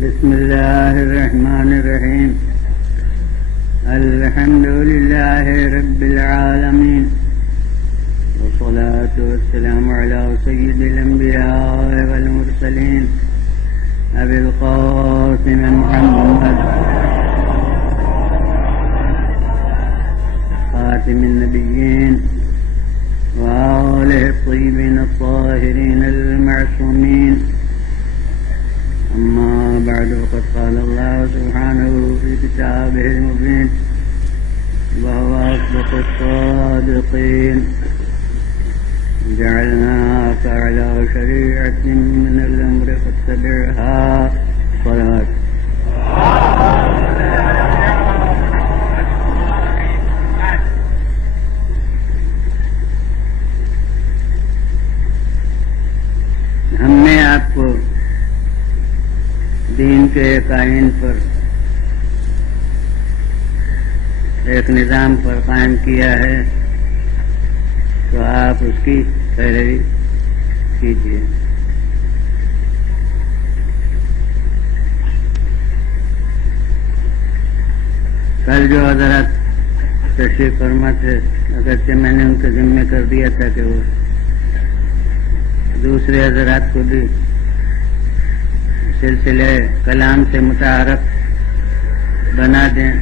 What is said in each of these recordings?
بسم الله الرحمن الرحيم. الحمد لله رب العالمين، والصلاة والسلام على سيد الأنبياء والمرسلين أبي القاسم محمد خاتم النبيين وآله الطيبين الطاهرين المعصومين. أما بعد، فقد قال الله سبحانه في كتابه المبين وهو أصدق الصادقين: جعلناك على شريعة من الأمر فاتبعها. صلوات. ہم نے آپ کو دین کے ایک آئین پر، ایک نظام پر قائم کیا ہے، تو آپ اس کی پیروی کیجیے. کل جو حضرات تشریف فرما تھے، اگرچہ میں نے ان کے ذمہ کر دیا تھا کہ وہ دوسرے حضرات کو بھی سلسلے کلام سے متعارف بنا دیں،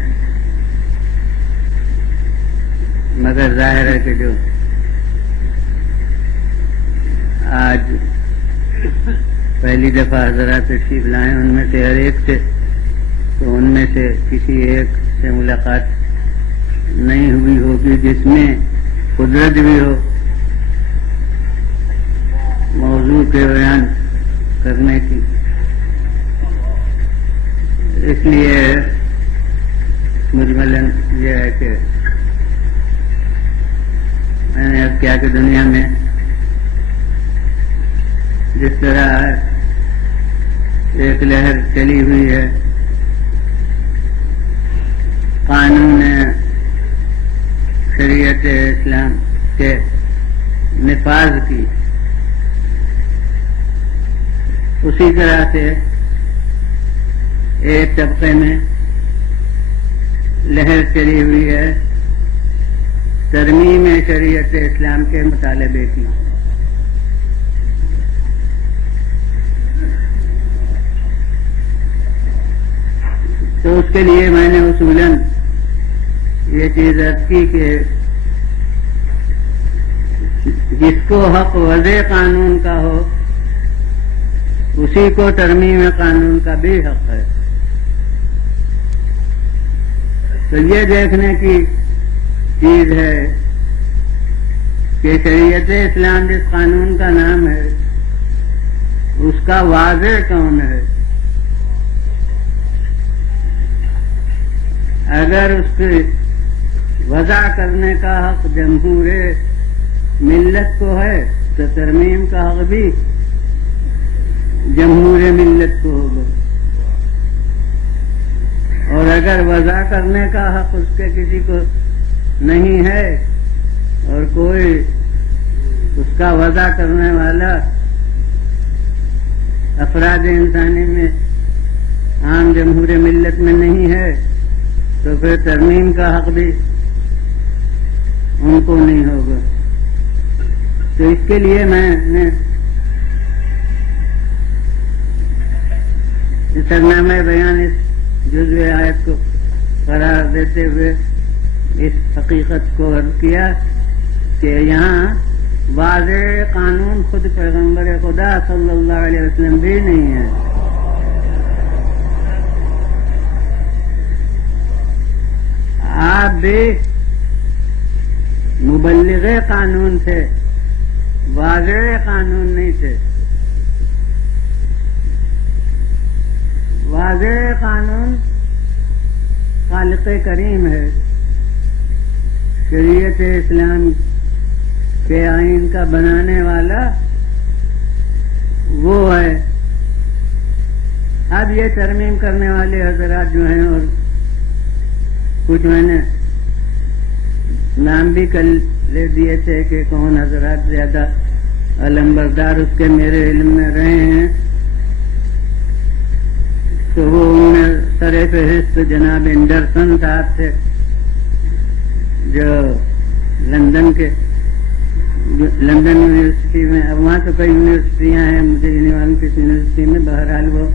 مگر ظاہر ہے کہ جو آج پہلی دفعہ حضرات تشریف لائیں، ان میں سے ہر ایک سے، تو ان میں سے کسی ایک سے ملاقات نہیں ہوئی ہوگی جس میں قدرت بھی ہو موضوع کے بیان کرنے کی. اس لیے مجملاً یہ ہے کہ میں نے اب کیا کہ دنیا میں جس طرح ایک لہر چلی ہوئی ہے قانون شریعت اسلام کے نفاذ کی، اسی طرح سے ایک طبقے میں لہر چلی ہوئی ہے ترمیم شریعت اسلام کے مطالبے کی. تو اس کے لیے میں نے اصولاً یہ چیز عرض کی کہ جس کو حق وضع قانون کا ہو، اسی کو ترمیم قانون کا بھی حق ہے. تو یہ دیکھنے کی چیز ہے کہ شریعت اسلام جس قانون کا نام ہے، اس کا واضع کون ہے. اگر اس کی وضع کرنے کا حق جمہور ملت کو ہے تو ترمیم کا حق بھی جمہور ملت کو ہوگا، اور اگر وضع کرنے کا حق اس کے کسی کو نہیں ہے اور کوئی اس کا وضع کرنے والا افراد انسانی میں عام جمہور ملت میں نہیں ہے، تو پھر ترمیم کا حق بھی ان کو نہیں ہوگا. تو اس کے لیے میں نے سرنامہ بیان اس جزو آیت کو قرار دیتے ہوئے اس حقیقت کو عرض کیا کہ یہاں واضح قانون خود پیغمبر خدا صلی اللہ علیہ وسلم بھی نہیں ہے. آپ بھی مبلغ قانون تھے، واضح قانون نہیں تھے. واضح قانون خالق کریم ہے، شریعت اسلام کے آئین کا بنانے والا وہ ہے. اب یہ ترمیم کرنے والے حضرات جو ہیں، اور کچھ میں نے نام بھی کل لے دیے تھے کہ کون حضرات زیادہ علمبردار اس کے میرے علم میں رہے ہیں، تو وہ ان میں سر فہرست جناب اینڈرسن صاحب تھے جو لندن یونیورسٹی میں، اب وہاں تو کئی یونیورسٹیاں ہیں، مجھے جانے والوں کس یونیورسٹی میں، بہرحال وہ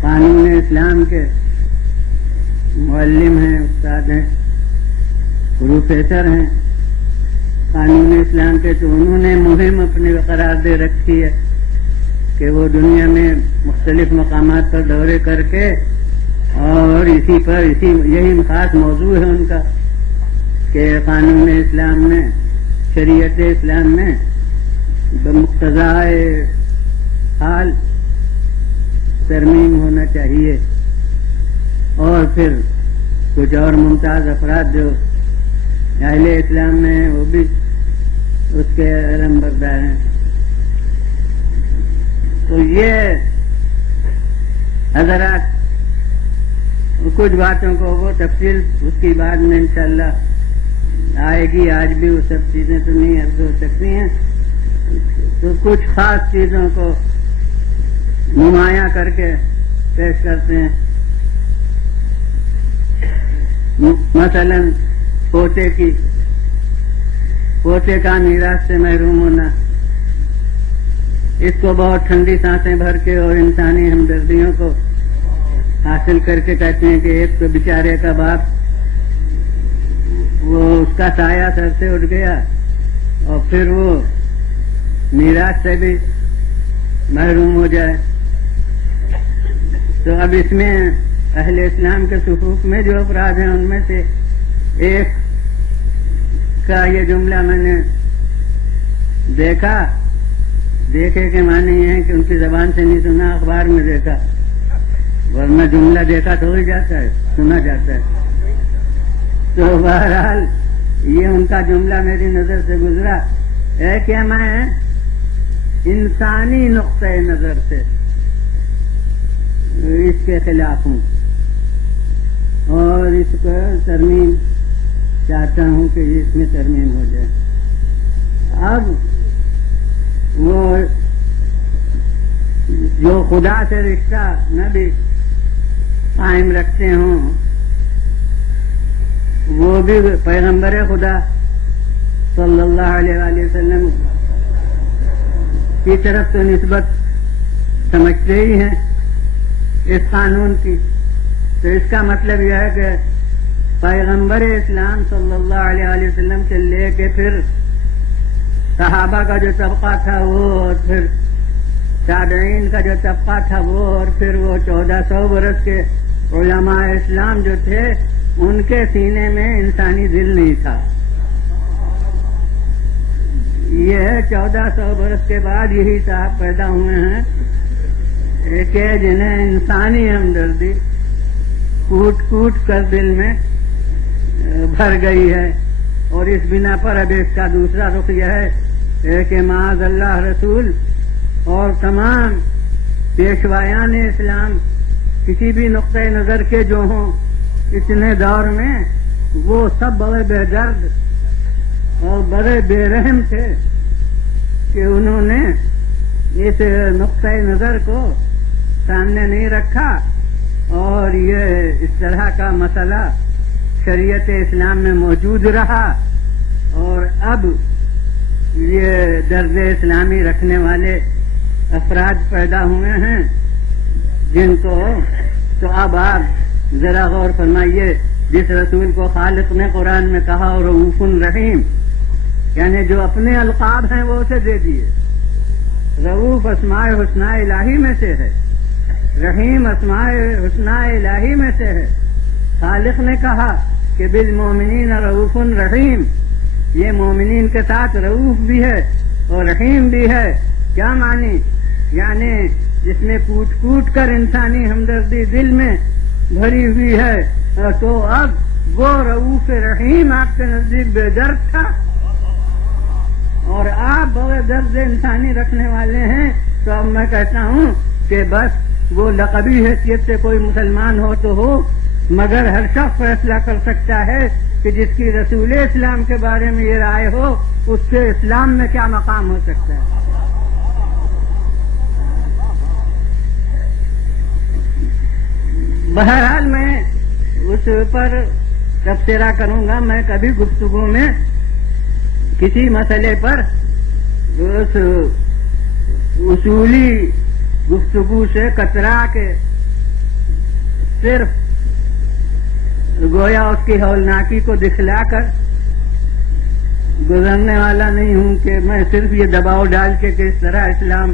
قانون اسلام کے معلم ہیں، استاد ہیں، پروفیسر ہیں قانون اسلام کے. تو انہوں نے مہم اپنی قرار دے رکھی ہے کہ وہ دنیا میں مختلف مقامات پر دورے کر کے اور یہی خاص موضوع ہے ان کا کہ قانون اسلام میں، شریعت اسلام میں بمقتضائے حال ترمیم ہونا چاہیے. اور پھر کچھ اور ممتاز افراد جو اہل اسلام میں ہیں وہ بھی اس کے علم بردار ہیں. تو یہ حضرات کچھ باتوں کو وہ تفصیل اس کی بعد میں انشاءاللہ آئے گی. آج بھی وہ سب چیزیں تو نہیں عرض ہو سکتی ہیں، تو کچھ خاص چیزوں کو نمایاں کر کے پیش کرتے ہیں. مثلا پوتے کا میراث سے محروم ہونا، اس کو بہت ٹھنڈی سانسیں بھر کے اور انسانی ہمدردیوں کو حاصل کر کے کہتے ہیں کہ ایک تو بیچارے کا باپ، وہ اس کا سایہ سر سے اٹھ گیا اور پھر وہ میراث سے بھی محروم ہو جائے. تو اب اس میں اہل اسلام کے صفوف میں جو افراد ہیں ان میں سے ایک کا یہ جملہ میں نے دیکھے کے معنی یہ ہے کہ ان کی زبان سے نہیں سنا، اخبار میں دیکھا، ورنہ جملہ دیکھا تو ہی جاتا ہے، سنا جاتا ہے. تو بہرحال یہ ان کا جملہ میری نظر سے گزرا ہے کہ میں انسانی نقطۂ نظر سے اس کے خلاف ہوں اور اس کو ترمیم چاہتا ہوں کہ اس میں ترمیم ہو جائے. اب وہ جو خدا سے رشتہ نہ بھی قائم رکھتے ہوں، وہ بھی پیغمبر خدا صلی اللہ علیہ وآلہ وسلم کی طرف تو نسبت سمجھتے ہی ہیں اس قانون کی. تو اس کا مطلب یہ ہے کہ پیغمبر اسلام صلی اللہ علیہ وآلہ وسلم سے لے کے پھر صحابہ کا جو طبقہ تھا وہ، اور پھر تابعین کا جو طبقہ تھا وہ، اور پھر وہ 1400 برس کے علماء اسلام جو تھے، ان کے سینے میں انسانی دل نہیں تھا. یہ 1400 برس کے بعد یہی صاحب پیدا ہوئے ہیں کہ جنہیں انسانی ہمدردی کوٹ کوٹ کر دل میں بھر گئی ہے. اور اس بنا پر اب اس کا دوسرا رخ یہ ہے کہ معاذ اللہ رسول اور تمام پیشوایان اسلام کسی بھی نقطۂ نظر کے جو ہوں اتنے دور میں، وہ سب بڑے بے درد اور بڑے بے رحم تھے کہ انہوں نے اس نقطۂ نظر کو سامنے نہیں رکھا اور یہ اس طرح کا مسئلہ شریعت اسلام میں موجود رہا. اور اب یہ درد اسلامی رکھنے والے افراد پیدا ہوئے ہیں جن کو، تو اب آپ ذرا غور فرمائیے، جس رسول کو خالق نے قرآن میں کہا رؤوف رحیم، یعنی جو اپنے القاب ہیں وہ اسے دے دیے. رؤوف اسماء حسنہ الہی میں سے ہے، رحیم اسماء حسنہ الہی میں سے ہے. خالق نے کہا کہ بالمومنین رؤوف رحیم، یہ مومنین کے ساتھ رؤوف بھی ہے اور رحیم بھی ہے. کیا معنی؟ یعنی جس میں کوٹ کوٹ کر انسانی ہمدردی دل میں بھری ہوئی ہے. تو اب وہ رؤوف رحیم آپ کے نزدیک بے درد تھا اور آپ بڑے درد انسانی رکھنے والے ہیں. تو اب میں کہتا ہوں کہ بس وہ لقبی حیثیت سے کوئی مسلمان ہو تو ہو، مگر ہر شخص فیصلہ کر سکتا ہے کہ جس کی رسول اسلام کے بارے میں یہ رائے ہو اس کے اسلام میں کیا مقام ہو سکتا ہے. بہرحال میں اس پر تبصرہ کروں گا. میں کبھی گفتگو میں کسی مسئلے پر اس اصولی گفتگو سے کترا کے صرف گویا اس کی ہولناکی کو دکھلا کر گزرنے والا نہیں ہوں کہ میں صرف یہ دباؤ ڈال کے کہ اس طرح اسلام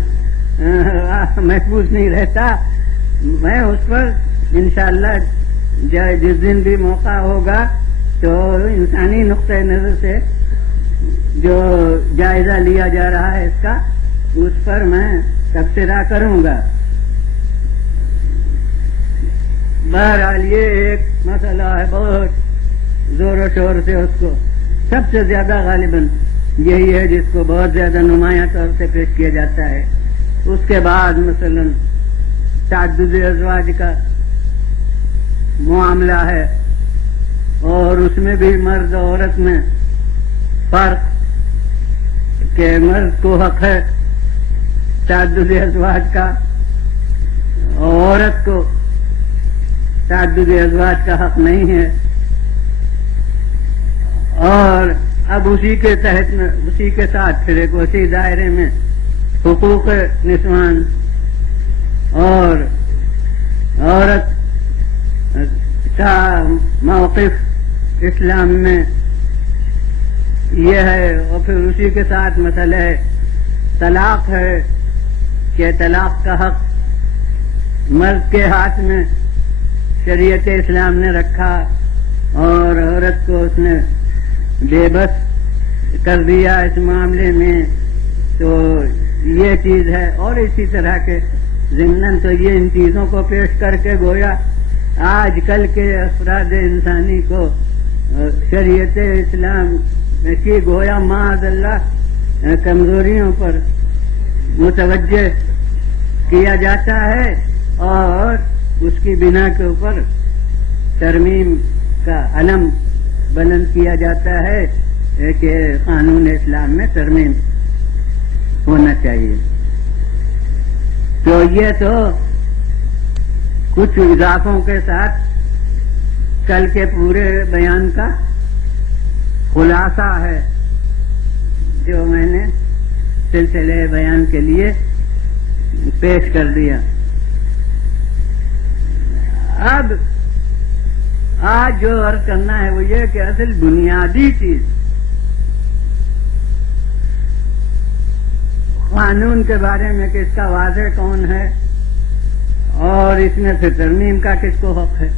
محفوظ نہیں رہتا. میں اس پر انشاءاللہ جس دن بھی موقع ہوگا تو انسانی نقطۂ نظر سے جو جائزہ لیا جا رہا ہے اس کا، اس پر میں تبصرہ کروں گا. بہرحال یہ ایک مسئلہ ہے، بہت زور و شور سے اس کو سب سے زیادہ غالباً یہی ہے جس کو بہت زیادہ نمایاں طور سے پیش کیا جاتا ہے. اس کے بعد مثلا تعدد ازواج کا معاملہ ہے، اور اس میں بھی مرد و عورت میں فرق کہ مرد کو حق ہے تعدد ازواج کا، عورت کو تعدد ازواج کا حق نہیں ہے. اور اب اسی کے تحت میں اسی کے ساتھ پھر ایک وسیع دائرے میں حقوق نسوان اور عورت کا موقف اسلام میں یہ ہے. اور پھر اسی کے ساتھ مسئلہ طلاق ہے کہ طلاق کا حق مرد کے ہاتھ میں شریعت اسلام نے رکھا اور عورت کو اس نے بے بس کر دیا اس معاملے میں. تو یہ چیز ہے. اور اسی طرح کے ضمناً تو یہ ان چیزوں کو پیش کر کے گویا آج کل کے افراد انسانی کو شریعت اسلام کی گویا معاذ اللہ کمزوریوں پر متوجہ کیا جاتا ہے، اور اس کی بنا کے اوپر ترمیم کا علم بلند کیا جاتا ہے کہ قانون اسلام میں ترمیم ہونا چاہیے. تو یہ تو کچھ اضافوں کے ساتھ کل کے پورے بیان کا خلاصہ ہے جو میں نے سلسلے بیان کے لیے پیش کر دیا. اب آج جو عرض کرنا ہے وہ یہ کہ اصل بنیادی چیز قانون کے بارے میں کہ اس کا واضح کون ہے اور اس میں سے ترمیم کا کس کو حق ہے،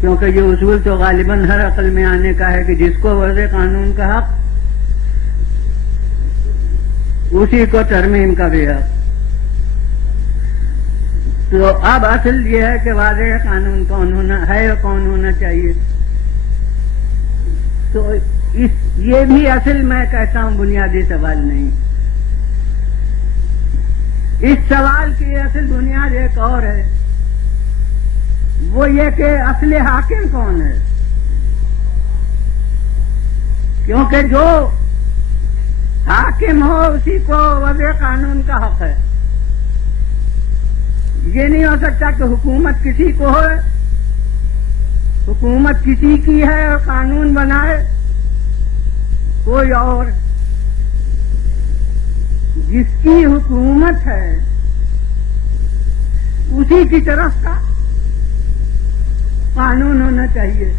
کیونکہ یہ اصول تو غالباً ہر عقل میں آنے کا ہے کہ جس کو وضع قانون کا حق اسی کو ترمیم کا بھی حق. تو اب اصل یہ ہے کہ واضح قانون کون ہونا ہے اور کون ہونا چاہیے. تو یہ بھی اصل میں کہتا ہوں بنیادی سوال نہیں. اس سوال کی اصل بنیاد ایک اور ہے، وہ یہ کہ اصل حاکم کون ہے. کیونکہ جو حاکم ہو اسی کو وضع قانون کا حق ہے. یہ نہیں ہو سکتا کہ حکومت کسی کو ہو، حکومت کسی کی ہے اور قانون بنائے کوئی اور. جس کی حکومت ہے اسی کی طرف کا قانون ہونا چاہیے.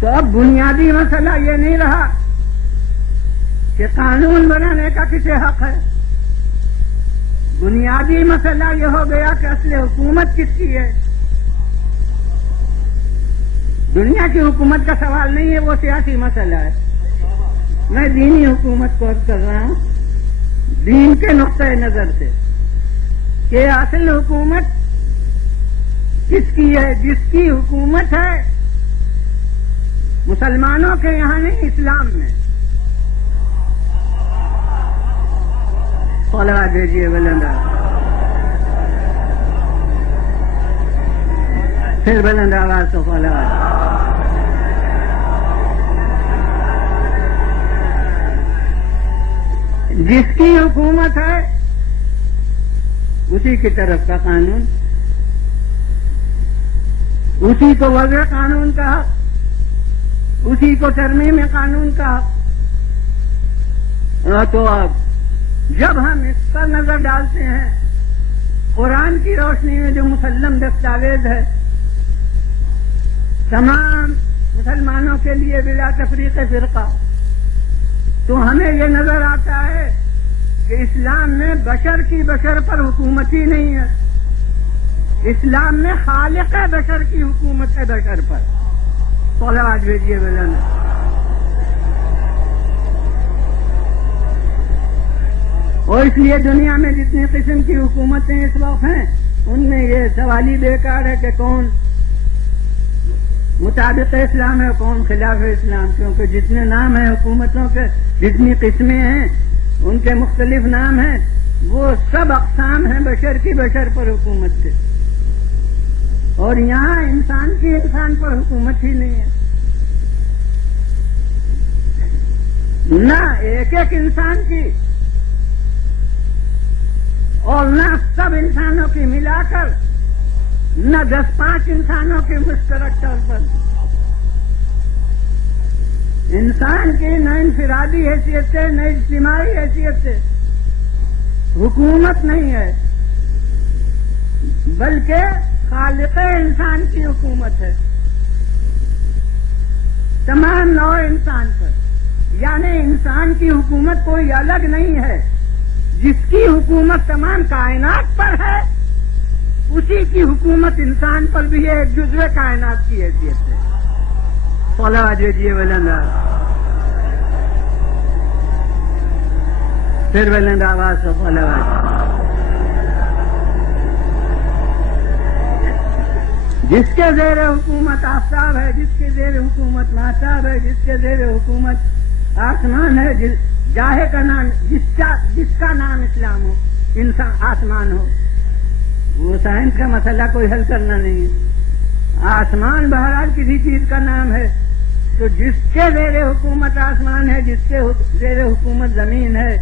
تو اب بنیادی مسئلہ یہ نہیں رہا کہ قانون بنانے کا کسے حق ہے، بنیادی مسئلہ یہ ہو گیا کہ اصل حکومت کس کی ہے. دنیا کی حکومت کا سوال نہیں ہے، وہ سیاسی مسئلہ ہے. میں دینی حکومت کو عرض کر رہا ہوں دین کے نقطۂ نظر سے کہ اصل حکومت کس کی ہے. جس کی حکومت ہے مسلمانوں کے یہاں نہیں، اسلام میں. صلوات دیجیے بلند پھر بلند آواز تو صلوات. جس کی حکومت ہے اسی کی طرف کا قانون اسی کو وضع قانون کا حق، اسی کو ترمیم قانون کا حق۔ تو اب جب ہم اس پر نظر ڈالتے ہیں قرآن کی روشنی میں جو مسلم دستاویز ہے تمام مسلمانوں کے لیے بلا تفریق فرقہ، تو ہمیں یہ نظر آتا ہے کہ اسلام میں بشر کی بشر پر حکومت ہی نہیں ہے، اسلام میں خالق بشر کی حکومت ہے بشر پر۔ صلوات بھیجیے مولانا۔ اور اس لیے دنیا میں جتنی قسم کی حکومتیں اس وقت ہیں ان میں یہ سوال ہی بیکار ہے کہ کون مطابق اسلام ہے کون خلاف اسلام، کیونکہ جتنے نام ہیں حکومتوں کے، جتنی قسمیں ہیں ان کے مختلف نام ہیں، وہ سب اقسام ہیں بشر کی بشر پر حکومت کے، اور یہاں انسان کی انسان پر حکومت ہی نہیں ہے، نہ ایک ایک انسان کی اور نہ سب انسانوں کی ملا کر، نہ 10-5 انسانوں کے مشترک طور پر۔ انسان کی نہ انفرادی حیثیت سے نہ اجتماعی حیثیت سے حکومت نہیں ہے، بلکہ خالق انسان کی حکومت ہے تمام نوع انسان پر۔ یعنی انسان کی حکومت کوئی الگ نہیں ہے، جس کی حکومت تمام کائنات پر ہے اسی کی حکومت انسان پر بھی ہے، ایک جزو کائنات کی حیثیت ہے۔ صلوات بھیجیے بلند، پھر بلند آواز سے صلوات۔ جس کے زیر حکومت آفتاب ہے، جس کے زیر حکومت مہتاب ہے، جس کے زیر حکومت آسمان ہے، جاہے کا نام جس کا نام اسلام ہو، انسان آسمان ہو، وہ سائنس کا مسئلہ کوئی حل کرنا نہیں ہے۔ آسمان بہرحال کسی چیز کا نام ہے، تو جس کے زیر حکومت آسمان ہے، جس کے زیر حکومت زمین ہے،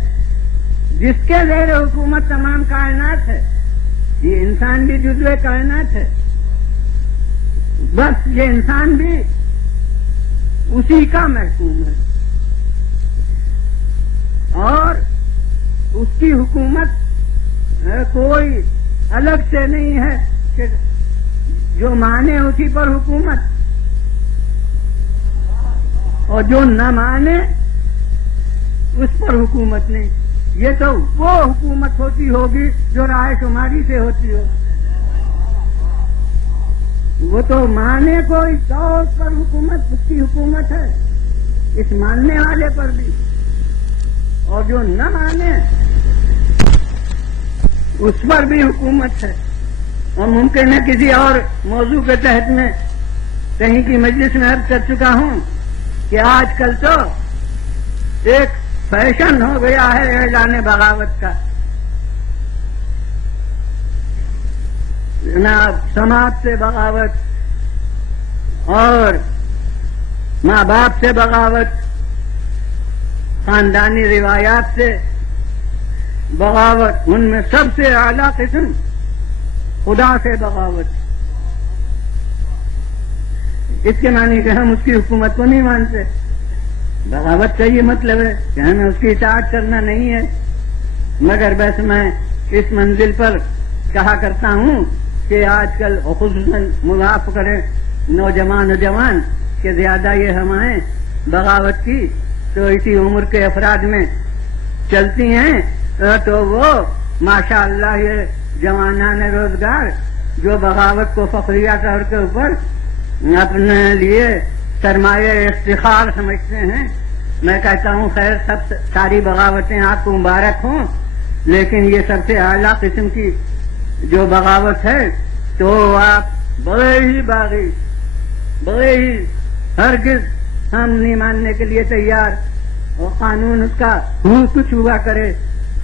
جس کے زیر حکومت تمام کائنات ہے، یہ انسان بھی جزو کائنات ہے، بس یہ انسان بھی اسی کا محکوم ہے، اور اس کی حکومت کوئی الگ سے نہیں ہے کہ جو مانے اسی پر حکومت اور جو نہ مانے اس پر حکومت نہیں۔ یہ تو وہ حکومت ہوتی ہوگی جو رائے شماری سے ہوتی ہو، وہ تو مانے کوئی تو اس پر حکومت، اس کی حکومت ہے، اس ماننے والے پر بھی، اور جو نہ مانے اس پر بھی حکومت ہے۔ اور ممکن ہے کسی اور موضوع کے تحت میں کہیں کی مجلس میں عرض کر چکا ہوں کہ آج کل تو ایک فیشن ہو گیا ہے اعلان بغاوت کا، جناب سماج سے بغاوت اور ماں باپ سے بغاوت، خاندانی روایات سے بغاوت، ان میں سب سے اعلیٰ قسم خدا سے بغاوت۔ اس کے معنی کہ ہم اس کی حکومت کو نہیں مانتے، بغاوت کا یہ مطلب ہے کہ ہمیں اس کی اطاعت کرنا نہیں ہے۔ مگر بس میں اس منزل پر کہا کرتا ہوں کہ آج کل خصوصاً معاف کریں نوجوان کہ زیادہ یہ ہمیں بغاوت کی تو اسی عمر کے افراد میں چلتی ہیں، تو وہ ماشاء اللہ یہ جوانان روزگار جو بغاوت کو فخریہ طور کے اوپر اپنے لیے سرمایہ افتخار سمجھتے ہیں، میں کہتا ہوں خیر ساری بغاوتیں آپ کو مبارک ہوں، لیکن یہ سب سے اعلیٰ قسم کی جو بغاوت ہے تو آپ بڑے ہی باغی، بڑے ہی ہرگز ہم نہیں ماننے کے لیے تیار، اور قانون اس کا کچھ ہوا کرے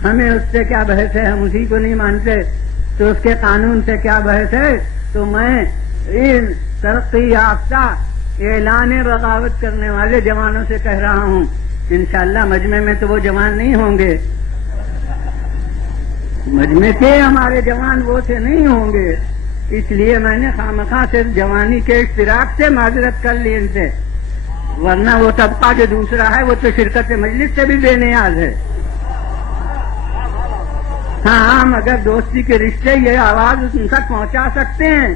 ہمیں اس سے کیا بحث ہے، ہم اسی کو نہیں مانتے تو اس کے قانون سے کیا بحث ہے۔ تو میں ان ترقی یافتہ اعلان بغاوت کرنے والے جوانوں سے کہہ رہا ہوں، انشاءاللہ مجمع میں تو وہ جوان نہیں ہوں گے، مجمع کے ہمارے جوان وہ سے نہیں ہوں گے، اس لیے میں نے خامخواہ صرف جوانی کے اشتراک سے معذرت کر لی ان سے، ورنہ وہ طبقہ جو دوسرا ہے وہ تو شرکت مجلس سے بھی بے نیاز ہے۔ ہاں ہم اگر دوستی کے رشتے یہ آواز ان تک پہنچا سکتے ہیں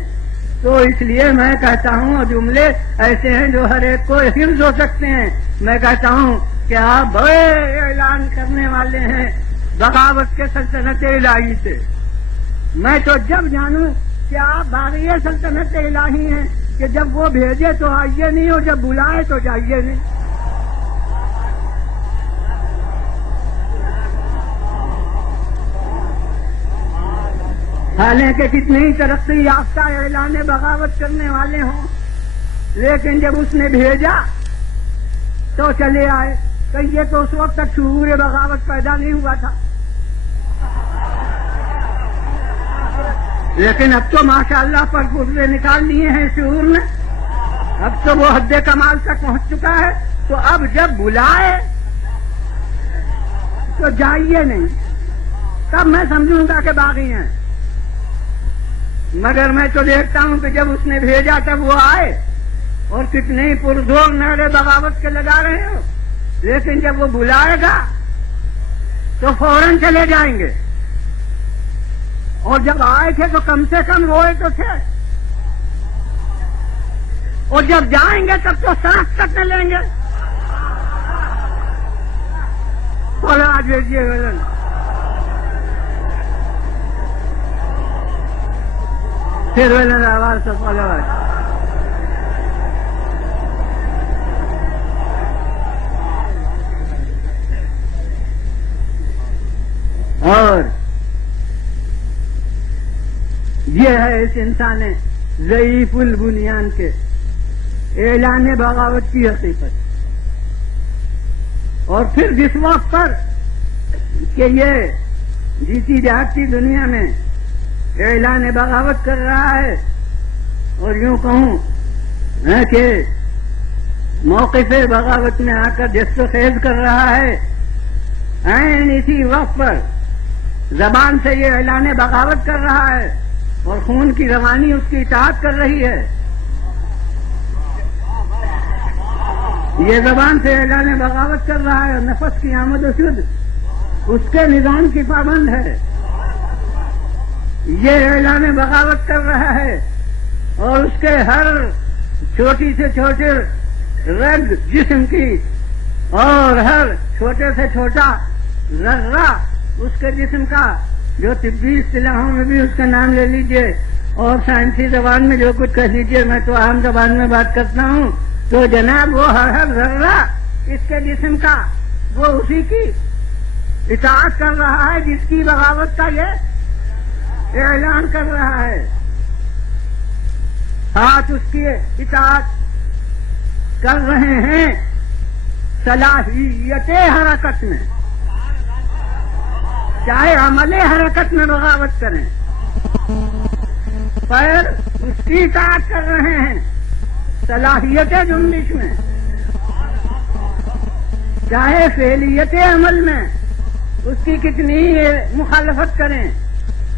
تو اس لیے میں کہتا ہوں، اور جملے ایسے ہیں جو ہر ایک کو حفظ ہو سکتے ہیں، میں کہتا ہوں کہ آپ بڑے اعلان کرنے والے ہیں بغاوت کے سلطنت الہی سے۔ میں تو جب جانوں کہ آپ باغی سلطنت الہی ہیں کہ جب وہ بھیجے تو آئیے نہیں اور جب بلائے تو جائیے نہیں۔ حالانکہ کتنے ہی ترقی یافتہ اعلان بغاوت کرنے والے ہوں، لیکن جب اس نے بھیجا تو چلے آئے۔ کہیے تو اس وقت تک شعور بغاوت پیدا نہیں ہوا تھا، لیکن اب تو ماشاءاللہ پر پردے نکال لیے ہیں شعور نے، اب تو وہ حد کمال تک پہنچ چکا ہے۔ تو اب جب بلائے تو جائیے نہیں، تب میں سمجھوں گا کہ باغی ہیں۔ مگر میں تو دیکھتا ہوں کہ جب اس نے بھیجا تب وہ آئے، اور کتنے ہی پرزور نعرے بغاوت کے لگا رہے ہو، لیکن جب وہ بلائے گا تو فوراً چلے جائیں گے، اور جب آئے تھے تو کم سے کم روئے تو تھے، اور جب جائیں گے تب تو سانس تک نہ لیں گے۔ بولا بھیجیے ولن پھر ولن آواز تو بولا۔ اور یہ ہے اس انسان ضعیف البنیان کے اعلان بغاوت کی حقیقت۔ اور پھر جس وقت پر کہ یہ جیتی جاگتی دنیا میں اعلان بغاوت کر رہا ہے، اور یوں کہوں کہ موقف بغاوت میں آ کر جست و خیز کر رہا ہے، عین اسی وقت پر زبان سے یہ اعلان بغاوت کر رہا ہے اور خون کی روانی اس کی اطاعت کر رہی ہے۔ یہ زبان سے اعلان بغاوت کر رہا ہے اور نفس کی آمد و شد اس کے نظام کی پابند ہے۔ یہ اعلان بغاوت کر رہا ہے اور اس کے ہر چھوٹی سے چھوٹے رگ جسم کی اور ہر چھوٹے سے چھوٹا ذرہ اس کے جسم کا، جو طبی اصطلاحوں میں بھی اس کا نام لے لیجئے اور سائنسی زبان میں جو کچھ کہہ لیجئے، میں تو عام زبان میں بات کرتا ہوں، تو جناب وہ ہر ذرہ اس کے جسم کا وہ اسی کی اطاعت کر رہا ہے جس کی بغاوت کا یہ اعلان کر رہا ہے۔ ہاتھ اس کی اطاعت کر رہے ہیں صلاحیت حرکت میں، چاہے عمل حرکت میں بغاوت کریں، پیر اس کی اطاعت کر رہے ہیں صلاحیت جنبش میں، چاہے فعلیت عمل میں اس کی کتنی مخالفت کریں۔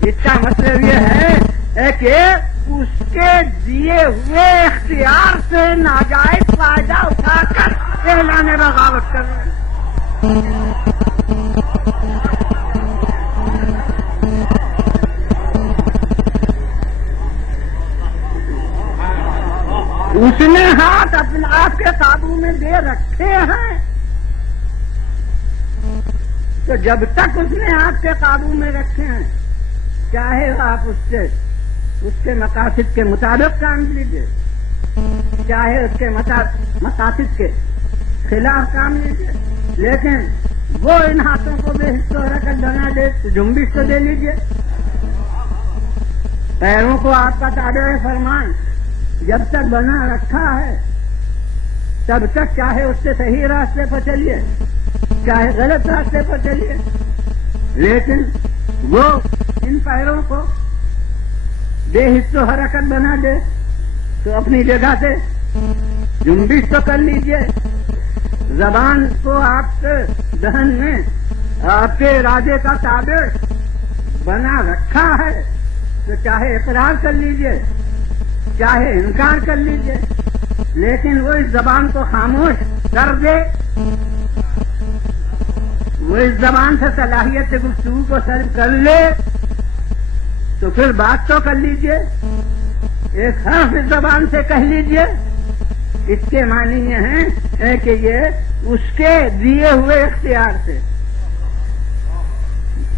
اس کا مطلب یہ ہے کہ اس کے دیے ہوئے اختیار سے ناجائز فائدہ اٹھا کر اعلان بغاوت کر رہے ہیں۔ اس نے ہاتھ اپنے آپ کے قابو میں دے رکھے ہیں، تو جب تک اس نے آپ کے قابو میں رکھے ہیں، چاہے آپ اس کے مقاصد کے مطابق کام لیجیے، چاہے اس کے مقاصد کے خلاف کام لیجیے، لیکن وہ ان ہاتھوں کو بے حص و حرکت بنا دے تو جنبش تو دے لیجیے۔ پیروں کو آپ کا تابع فرمان جب تک بنا رکھا ہے تب تک چاہے اس سے صحیح راستے پر چلیے چاہے غلط راستے پر چلیے، لیکن وہ ان پیروں کو بے حص و حرکت بنا دے تو اپنی جگہ سے جنبش تو کر لیجئے۔ زبان کو آپ کے دہن میں آپ کے ارادے کا تابع بنا رکھا ہے، تو چاہے اقرار کر لیجئے چاہے انکار کر لیجئے، لیکن وہ اس زبان کو خاموش کر دے، وہ اس زبان سے صلاحیت گفتگو کو سلب کر لے، تو پھر بات تو کر لیجئے، ایک حرف اس زبان سے کہہ لیجئے۔ اس کے معنی یہ ہے کہ یہ اس کے دیے ہوئے اختیار سے،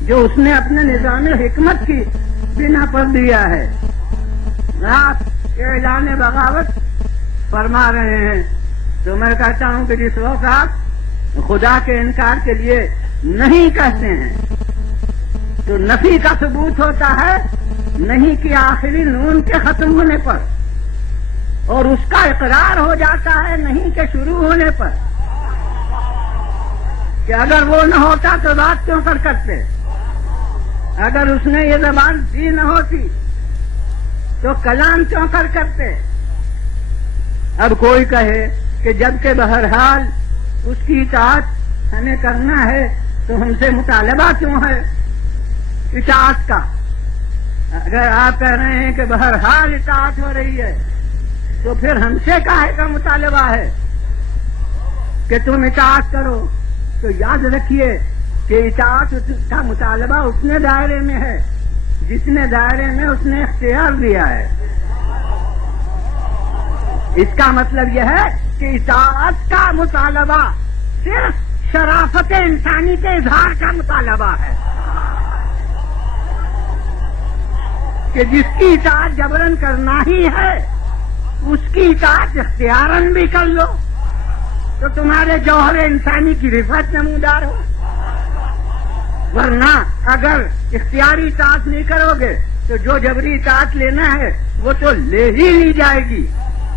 جو اس نے اپنے نظام حکمت کی بنا پر دیا ہے۔ آپ اعلان بغاوت فرما رہے ہیں، تو میں کہتا ہوں کہ جس وقت آپ خدا کے انکار کے لیے نہیں کہتے ہیں تو نفی کا ثبوت ہوتا ہے نہیں کہ آخری نون کے ختم ہونے پر، اور اس کا اقرار ہو جاتا ہے نہیں کہ شروع ہونے پر، کہ اگر وہ نہ ہوتا تو بات کیوں کرتے، اگر اس نے یہ زبان دی نہ ہوتی تو کلام کیوں کرتے۔ اب کوئی کہے کہ جبکہ بہرحال اس کی اطاعت ہمیں کرنا ہے تو ہم سے مطالبہ کیوں ہے اطاعت کا؟ اگر آپ کہہ رہے ہیں کہ بہرحال اطاعت ہو رہی ہے تو پھر ہم سے کاہے کا مطالبہ ہے کہ تم اطاعت کرو؟ تو یاد رکھیے کہ اطاعت کا مطالبہ اتنے دائرے میں ہے جتنے دائرے میں اس نے اختیار دیا ہے۔ اس کا مطلب یہ ہے کہ اطاعت کا مطالبہ صرف شرافت انسانی کے اظہار کا مطالبہ ہے، کہ جس کی اطاعت جبرن کرنا ہی ہے اس کی اطاعت اختیاراً بھی کر لو تو تمہارے جوہر انسانی کی رفعت نمودار ہو، ورنہ اگر اختیاری اطاعت نہیں کرو گے تو جو جبری اطاعت لینا ہے وہ تو لے ہی لی جائے گی،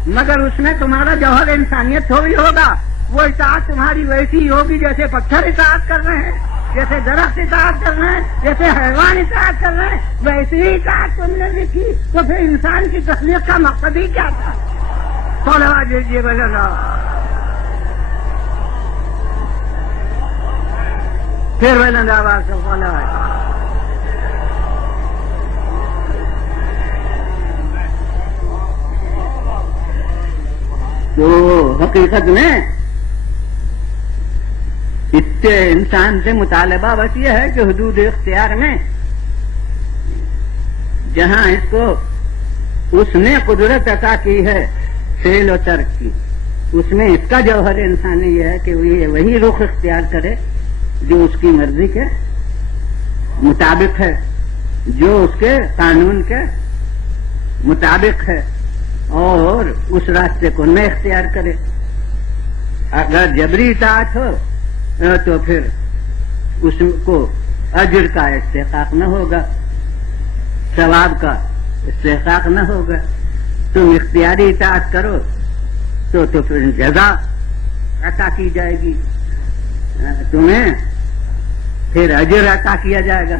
مگر اس میں تمہارا جوہر انسانیت تھوڑی ہوگا، وہ اطاعت تمہاری ویسی ہوگی جیسے پتھر اطاعت کر رہے ہیں، جیسے درخت اطاعت کر رہے ہیں، جیسے حیوان اطاعت کر رہے ہیں، ویسی ہی اطاعت تم نے بھی کی، تو پھر انسان کی تخلیق کا مقصد ہی کیا تھا؟ صلوات دیجیے بولنا، پھر بلند آواز سے صلوات۔ تو حقیقت میں اس سے انسان سے مطالبہ بس یہ ہے کہ حدود اختیار میں جہاں اس کو اس نے قدرت عطا کی ہے فعل و ترک کی، اس میں اس کا جوہر انسانی یہ ہے کہ وہی رخ اختیار کرے جو اس کی مرضی کے مطابق ہے، جو اس کے قانون کے مطابق ہے، اور اس راستے کو نہ اختیار کرے۔ اگر جبری اطاعت ہو تو پھر اس کو اجر کا استحقاق نہ ہوگا، ثواب کا استحقاق نہ ہوگا۔ تم اختیاری اطاعت کرو تو پھر جزا عطا کی جائے گی، تمہیں پھر اجر عطا کیا جائے گا،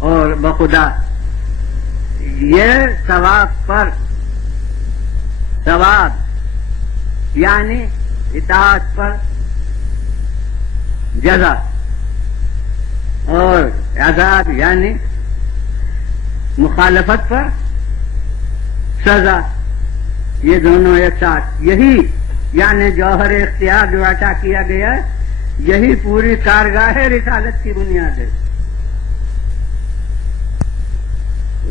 اور بخدا یہ ثواب پر ثواب یعنی اطاعت پر جزا، اور عذاب یعنی مخالفت پر سزا، یہ دونوں ایک ساتھ، یہی یعنی جوہر اختیار جو عطا کیا گیا ہے یہی پوری کارگاہ رسالت کی بنیاد ہے۔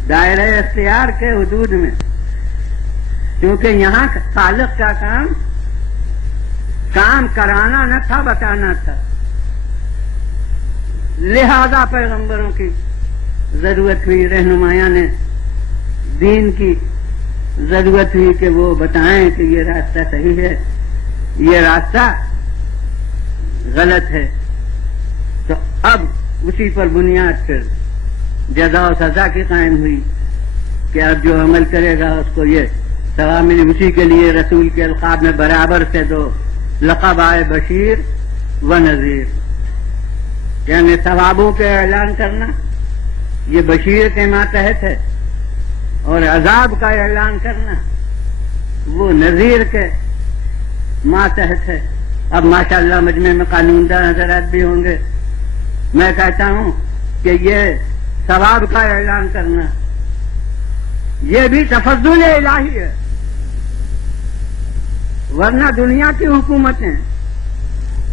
دائرہ اختیار کے حدود میں، کیونکہ یہاں خالق کا کام کرانا نہ تھا، بتانا تھا، لہذا پیغمبروں کی ضرورت ہوئی، رہنمایاں نے دین کی ضرورت ہوئی کہ وہ بتائیں کہ یہ راستہ صحیح ہے، یہ راستہ غلط ہے۔ تو اب اسی پر بنیاد پھر جزا و سزا کی قائم ہوئی کہ اب جو عمل کرے گا اس کو یہ ثواب ملی۔ اسی کے لیے رسول کے القاب میں برابر سے دو لقب آئے، بشیر و نذیر، یعنی ثوابوں کے اعلان کرنا یہ بشیر کے ماتحت ہے، اور عذاب کا اعلان کرنا وہ نذیر کے ماتحت ہے۔ اب ماشاءاللہ مجمع میں قانون دان حضرات بھی ہوں گے، میں کہتا ہوں کہ یہ ثواب کا اعلان کرنا یہ بھی تفضل الہی ہے، ورنہ دنیا کی حکومتیں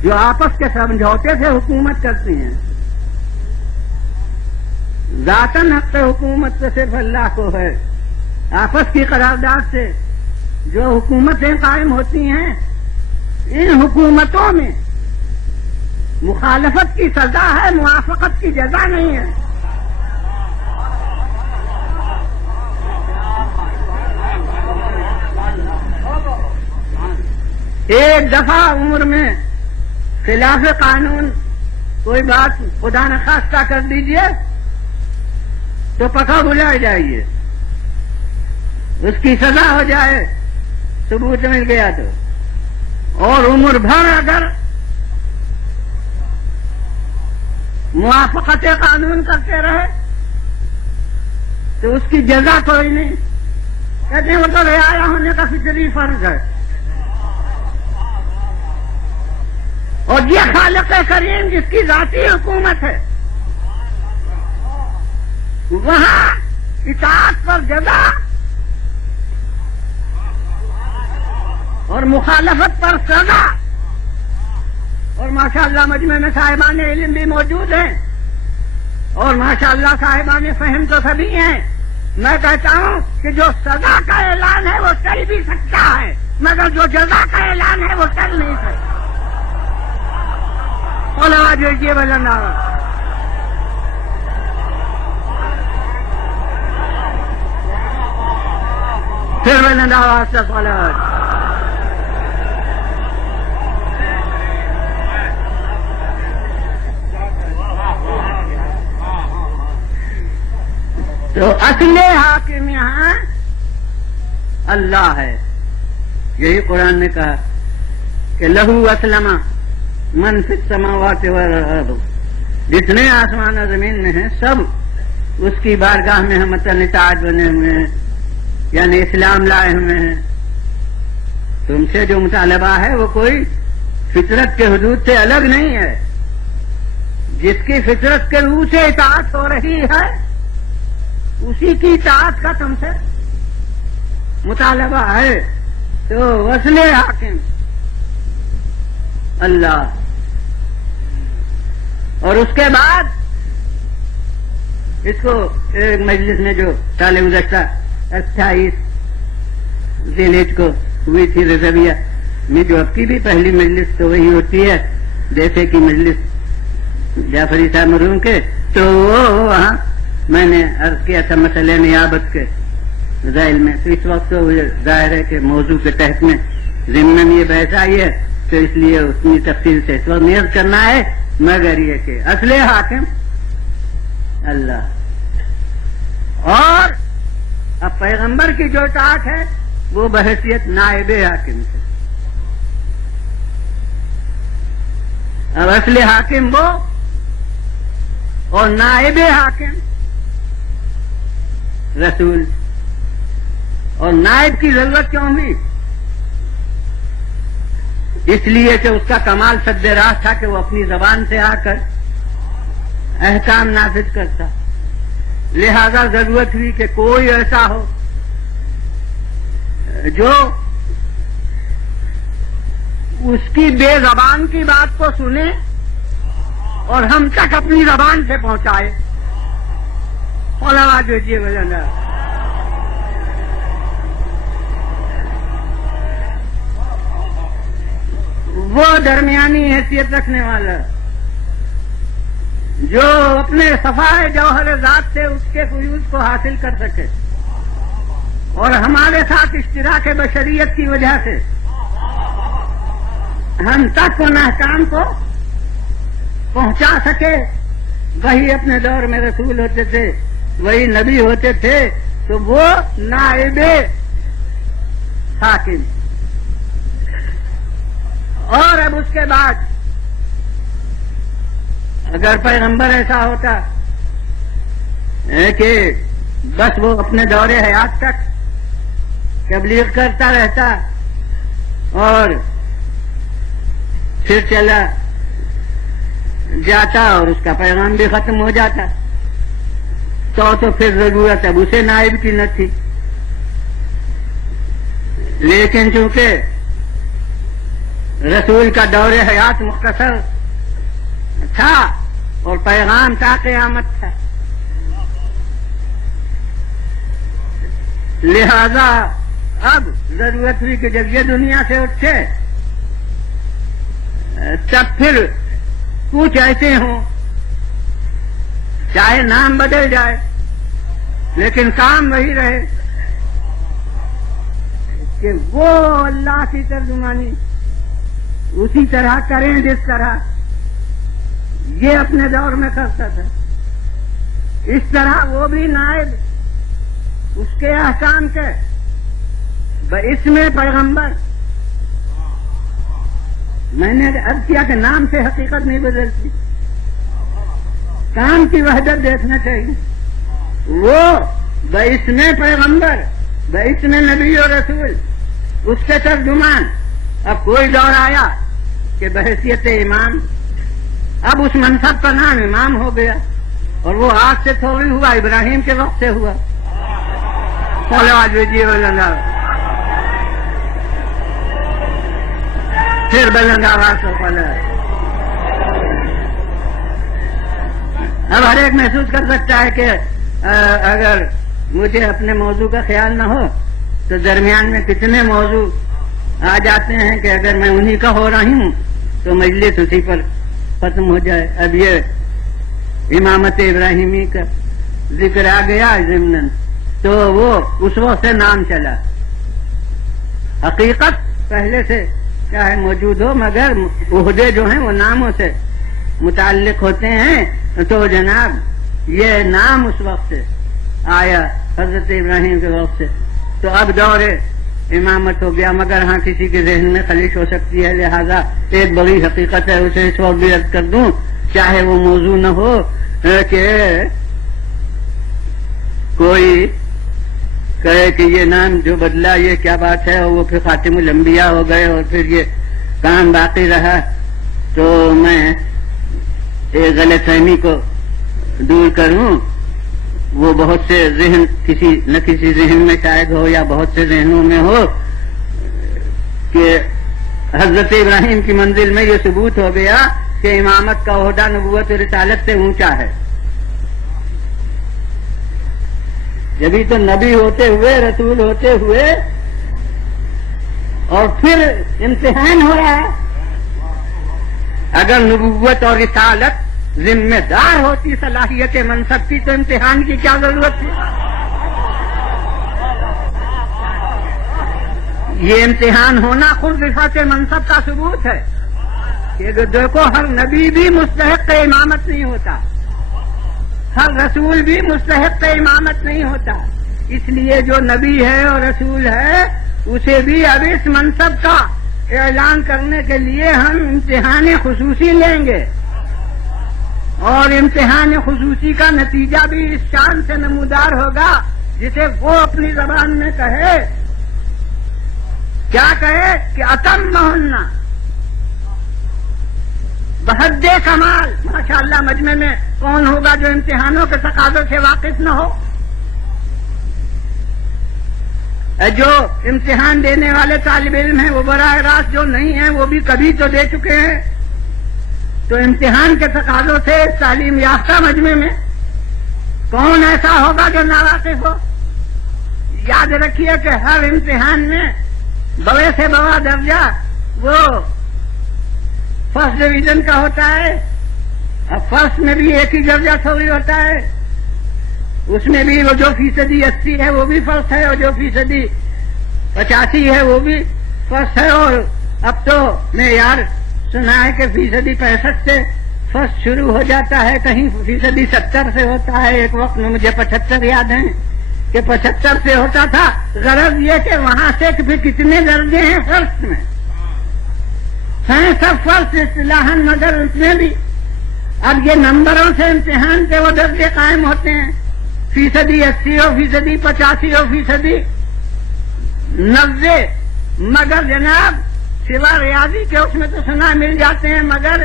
جو آپس کے سمجھوتے سے حکومت کرتی ہیں، ذاتاً حق حکومت تو صرف اللہ کو ہے، آپس کی قرارداد سے جو حکومتیں قائم ہوتی ہیں، ان حکومتوں میں مخالفت کی سزا ہے، موافقت کی جزا نہیں ہے۔ ایک دفعہ عمر میں خلاف قانون کوئی بات خدا نخواستہ کر دیجئے تو پکا بلائے جائیے، اس کی سزا ہو جائے، ثبوت مل گیا تو، اور عمر بھر اگر موافقت قانون کرتے رہے تو اس کی جزا کوئی نہیں، کہتے ہیں وہ تو رعایا ہونے کا فطری فرض ہے۔ اور یہ خالق کریم جس کی ذاتی حکومت ہے، وہاں اطاعت پر جزا اور مخالفت پر سزا، اور ماشاءاللہ مجمع میں صاحبان علم بھی موجود ہیں، اور ماشاءاللہ صاحبان فہم تو سبھی ہیں۔ میں کہتا ہوں کہ جو سزا کا اعلان ہے وہ چل بھی سکتا ہے، مگر جو جزا کا اعلان ہے وہ چل نہیں سکتا۔ علماء جو یہ بلند آواز، پھر بلند آواز سے صلوات۔ تو اصل حاکم یہاں اللہ ہے، یہی قرآن نے کہا کہ لہو اسلم من فی السماوات والارض، جتنے آسمان و زمین میں ہیں سب اس کی بارگاہ میں ہم اطاعت بنے ہوئے ہیں، یعنی اسلام لائے ہوئے ہیں۔ تم سے جو مطالبہ ہے وہ کوئی فطرت کے حدود سے الگ نہیں ہے، جس کی فطرت کے روح سے اطاعت ہو رہی ہے اسی کی اطاعت کا تم سے مطالبہ ہے۔ تو اصل حاکم اللہ، اور اس کے بعد اس کو ایک مجلس میں جو سال گزشتہ 28 ذی الحجہ کو ہوئی تھی رضویہ میں، جو اب کی بھی پہلی مجلس تو وہی ہوتی ہے جیسے کہ مجلس جعفری صاحب مرحوم کے، تو وہاں میں نے عرض کیا تھا مسئلہ نیابت کے مسائل میں، تو اس وقت تو ظاہر ہے کہ موضوع کے تحت میں ضمن یہ بحث آئی ہے، تو اس لیے اتنی تفصیل سے اس وقت نیز کرنا ہے، مگر یہ کہ اصل حاکم اللہ، اور اب پیغمبر کی جو اطاعت ہے وہ بحیثیت نائب حاکم سے۔ اب اصل حاکم وہ اور نائب حاکم رسول، اور نائب کی ضرورت کیوں ہوئی؟ اس لیے کہ اس کا کمال سد راہ تھا کہ وہ اپنی زبان سے آ کر احکام نافذ کرتا، لہذا ضرورت ہوئی کہ کوئی ایسا ہو جو اس کی بے زبان کی بات کو سنے اور ہم تک اپنی زبان سے پہنچائے۔ علماء جو جی بلند، وہ درمیانی حیثیت رکھنے والا جو اپنے صفائے جوہر ذات سے اس کے فیوز کو حاصل کر سکے، اور ہمارے ساتھ اشتراک بشریت کی وجہ سے ہم تک ان احکام کو پہنچا سکے۔ وہی اپنے دور میں رسول ہوتے تھے، وہی نبی ہوتے تھے، تو وہ نائب حاکم۔ اور اب اس کے بعد اگر پیغمبر ایسا ہوتا کہ بس وہ اپنے دور حیات تک تبلیغ کرتا رہتا اور پھر چلا جاتا اور اس کا پیغام بھی ختم ہو جاتا، تو پھر ضرورت اب اسے نائب کی نہ تھی، لیکن چونکہ رسول کا دور حیات مختصر تھا اور پیغام تا قیامت تھا، لہذا اب ضرورت ہوئی کہ جب یہ دنیا سے اٹھے تب پھر کچھ ایسے ہوں، چاہے نام بدل جائے لیکن کام وہی رہے کہ وہ اللہ کی ترجمانی اسی طرح کریں جس طرح یہ اپنے دور میں کرتا تھا، اس طرح وہ بھی نائب اس کے احکام کے باسم پیغمبر۔ میں نے عرض کیا کہ نام سے حقیقت نہیں بدلتی، کام کی وحدت دیکھنا چاہیے۔ وہ باسم پیغمبر، باسم نبی و رسول، اس کے ترجمان۔ اب کوئی دور آیا کہ بحیثیت امام اب اس منصب کا نام امام ہو گیا، اور وہ آج سے تھوڑی ہوا، ابراہیم کے وقت سے ہوا۔ پھر بلند آواز سے پڑھا۔ اب ہر ایک محسوس کر سکتا ہے کہ اگر مجھے اپنے موضوع کا خیال نہ ہو تو درمیان میں کتنے موضوع آ جاتے ہیں کہ اگر میں انہی کا ہو رہی ہوں تو مجلس اسی پر ختم ہو جائے۔ اب یہ امامت ابراہیمی کا ذکر آ گیا ضمناً، تو وہ اس وقت سے نام چلا۔ حقیقت پہلے سے چاہے موجود ہو، مگر عہدے جو ہیں وہ ناموں سے متعلق ہوتے ہیں، تو جناب یہ نام اس وقت سے آیا، حضرت ابراہیم کے وقت سے۔ تو اب دور امامت ہو گیا، مگر ہاں کسی کے ذہن میں خلیش ہو سکتی ہے، لہذا ایک بڑی حقیقت ہے، اسے اس وقت بھی عرض کر دوں، چاہے وہ موضوع نہ ہو کہ کوئی کہے کہ یہ نام جو بدلا یہ کیا بات ہے، اور وہ پھر خاتم الانبیاء ہو گئے اور پھر یہ کام باقی رہا۔ تو میں ایک غلط فہمی کو دور کروں، وہ بہت سے ذہن کسی نہ کسی ذہن میں شاید ہو یا بہت سے ذہنوں میں ہو کہ حضرت ابراہیم کی منزل میں یہ ثبوت ہو گیا کہ امامت کا عہدہ نبوت و رسالت سے اونچا ہے۔ جبھی تو نبی ہوتے ہوئے، رسول ہوتے ہوئے، اور پھر امتحان ہو رہا ہے۔ اگر نبوت اور رسالت ذمہ دار ہوتی صلاحیت منصب کی تو امتحان کی کیا ضرورت تھی؟ یہ امتحان ہونا خود رفعت منصب کا ثبوت ہے کہ دیکھو ہر نبی بھی مستحق امامت نہیں ہوتا، ہر رسول بھی مستحق امامت نہیں ہوتا، اس لیے جو نبی ہے اور رسول ہے اسے بھی اب اس منصب کا اعلان کرنے کے لیے ہم امتحان خصوصی لیں گے، اور امتحان خصوصی کا نتیجہ بھی اس شان سے نمودار ہوگا جسے وہ اپنی زبان میں کہے، کیا کہے کہ اتمہن بحد کمال۔ ماشاءاللہ مجمع میں کون ہوگا جو امتحانوں کے تقاضوں سے واقف نہ ہو؟ جو امتحان دینے والے طالب علم ہیں وہ براہ راست جو نہیں ہیں وہ بھی کبھی تو دے چکے ہیں، تو امتحان کے تقاضوں سے تعلیم یافتہ مجمع میں کون ایسا ہوگا جو ناواقف ہو؟ یاد رکھیے کہ ہر امتحان میں بڑے سے بڑا درجہ وہ فرسٹ ڈویژن کا ہوتا ہے، اب فرسٹ میں بھی ایک ہی درجہ تھوڑی ہوتا ہے، اس میں بھی وہ جو فیصدی 80 ہے وہ بھی فرسٹ ہے، اور جو فیصدی 85 ہے وہ بھی فرسٹ ہے، اور اب تو معیار سنا ہے کہ فیصدی 65 سے فرسٹ شروع ہو جاتا ہے، کہیں فیصدی 70 سے ہوتا ہے، ایک وقت میں مجھے 75 یاد ہیں کہ 75 سے ہوتا تھا۔ غرض یہ کہ وہاں سے پھر کتنے درجے ہیں فرسٹ میں، ہیں سب فرسٹ اصطلاحاً، مگر اس میں بھی اب یہ نمبروں سے امتحان کے وہ درجے قائم ہوتے ہیں، فیصدی 80 ہو، فیصدی 85 ہو، فیصدی 90، مگر جناب سوا ریاضی کے اس میں تو سنا مل جاتے ہیں، مگر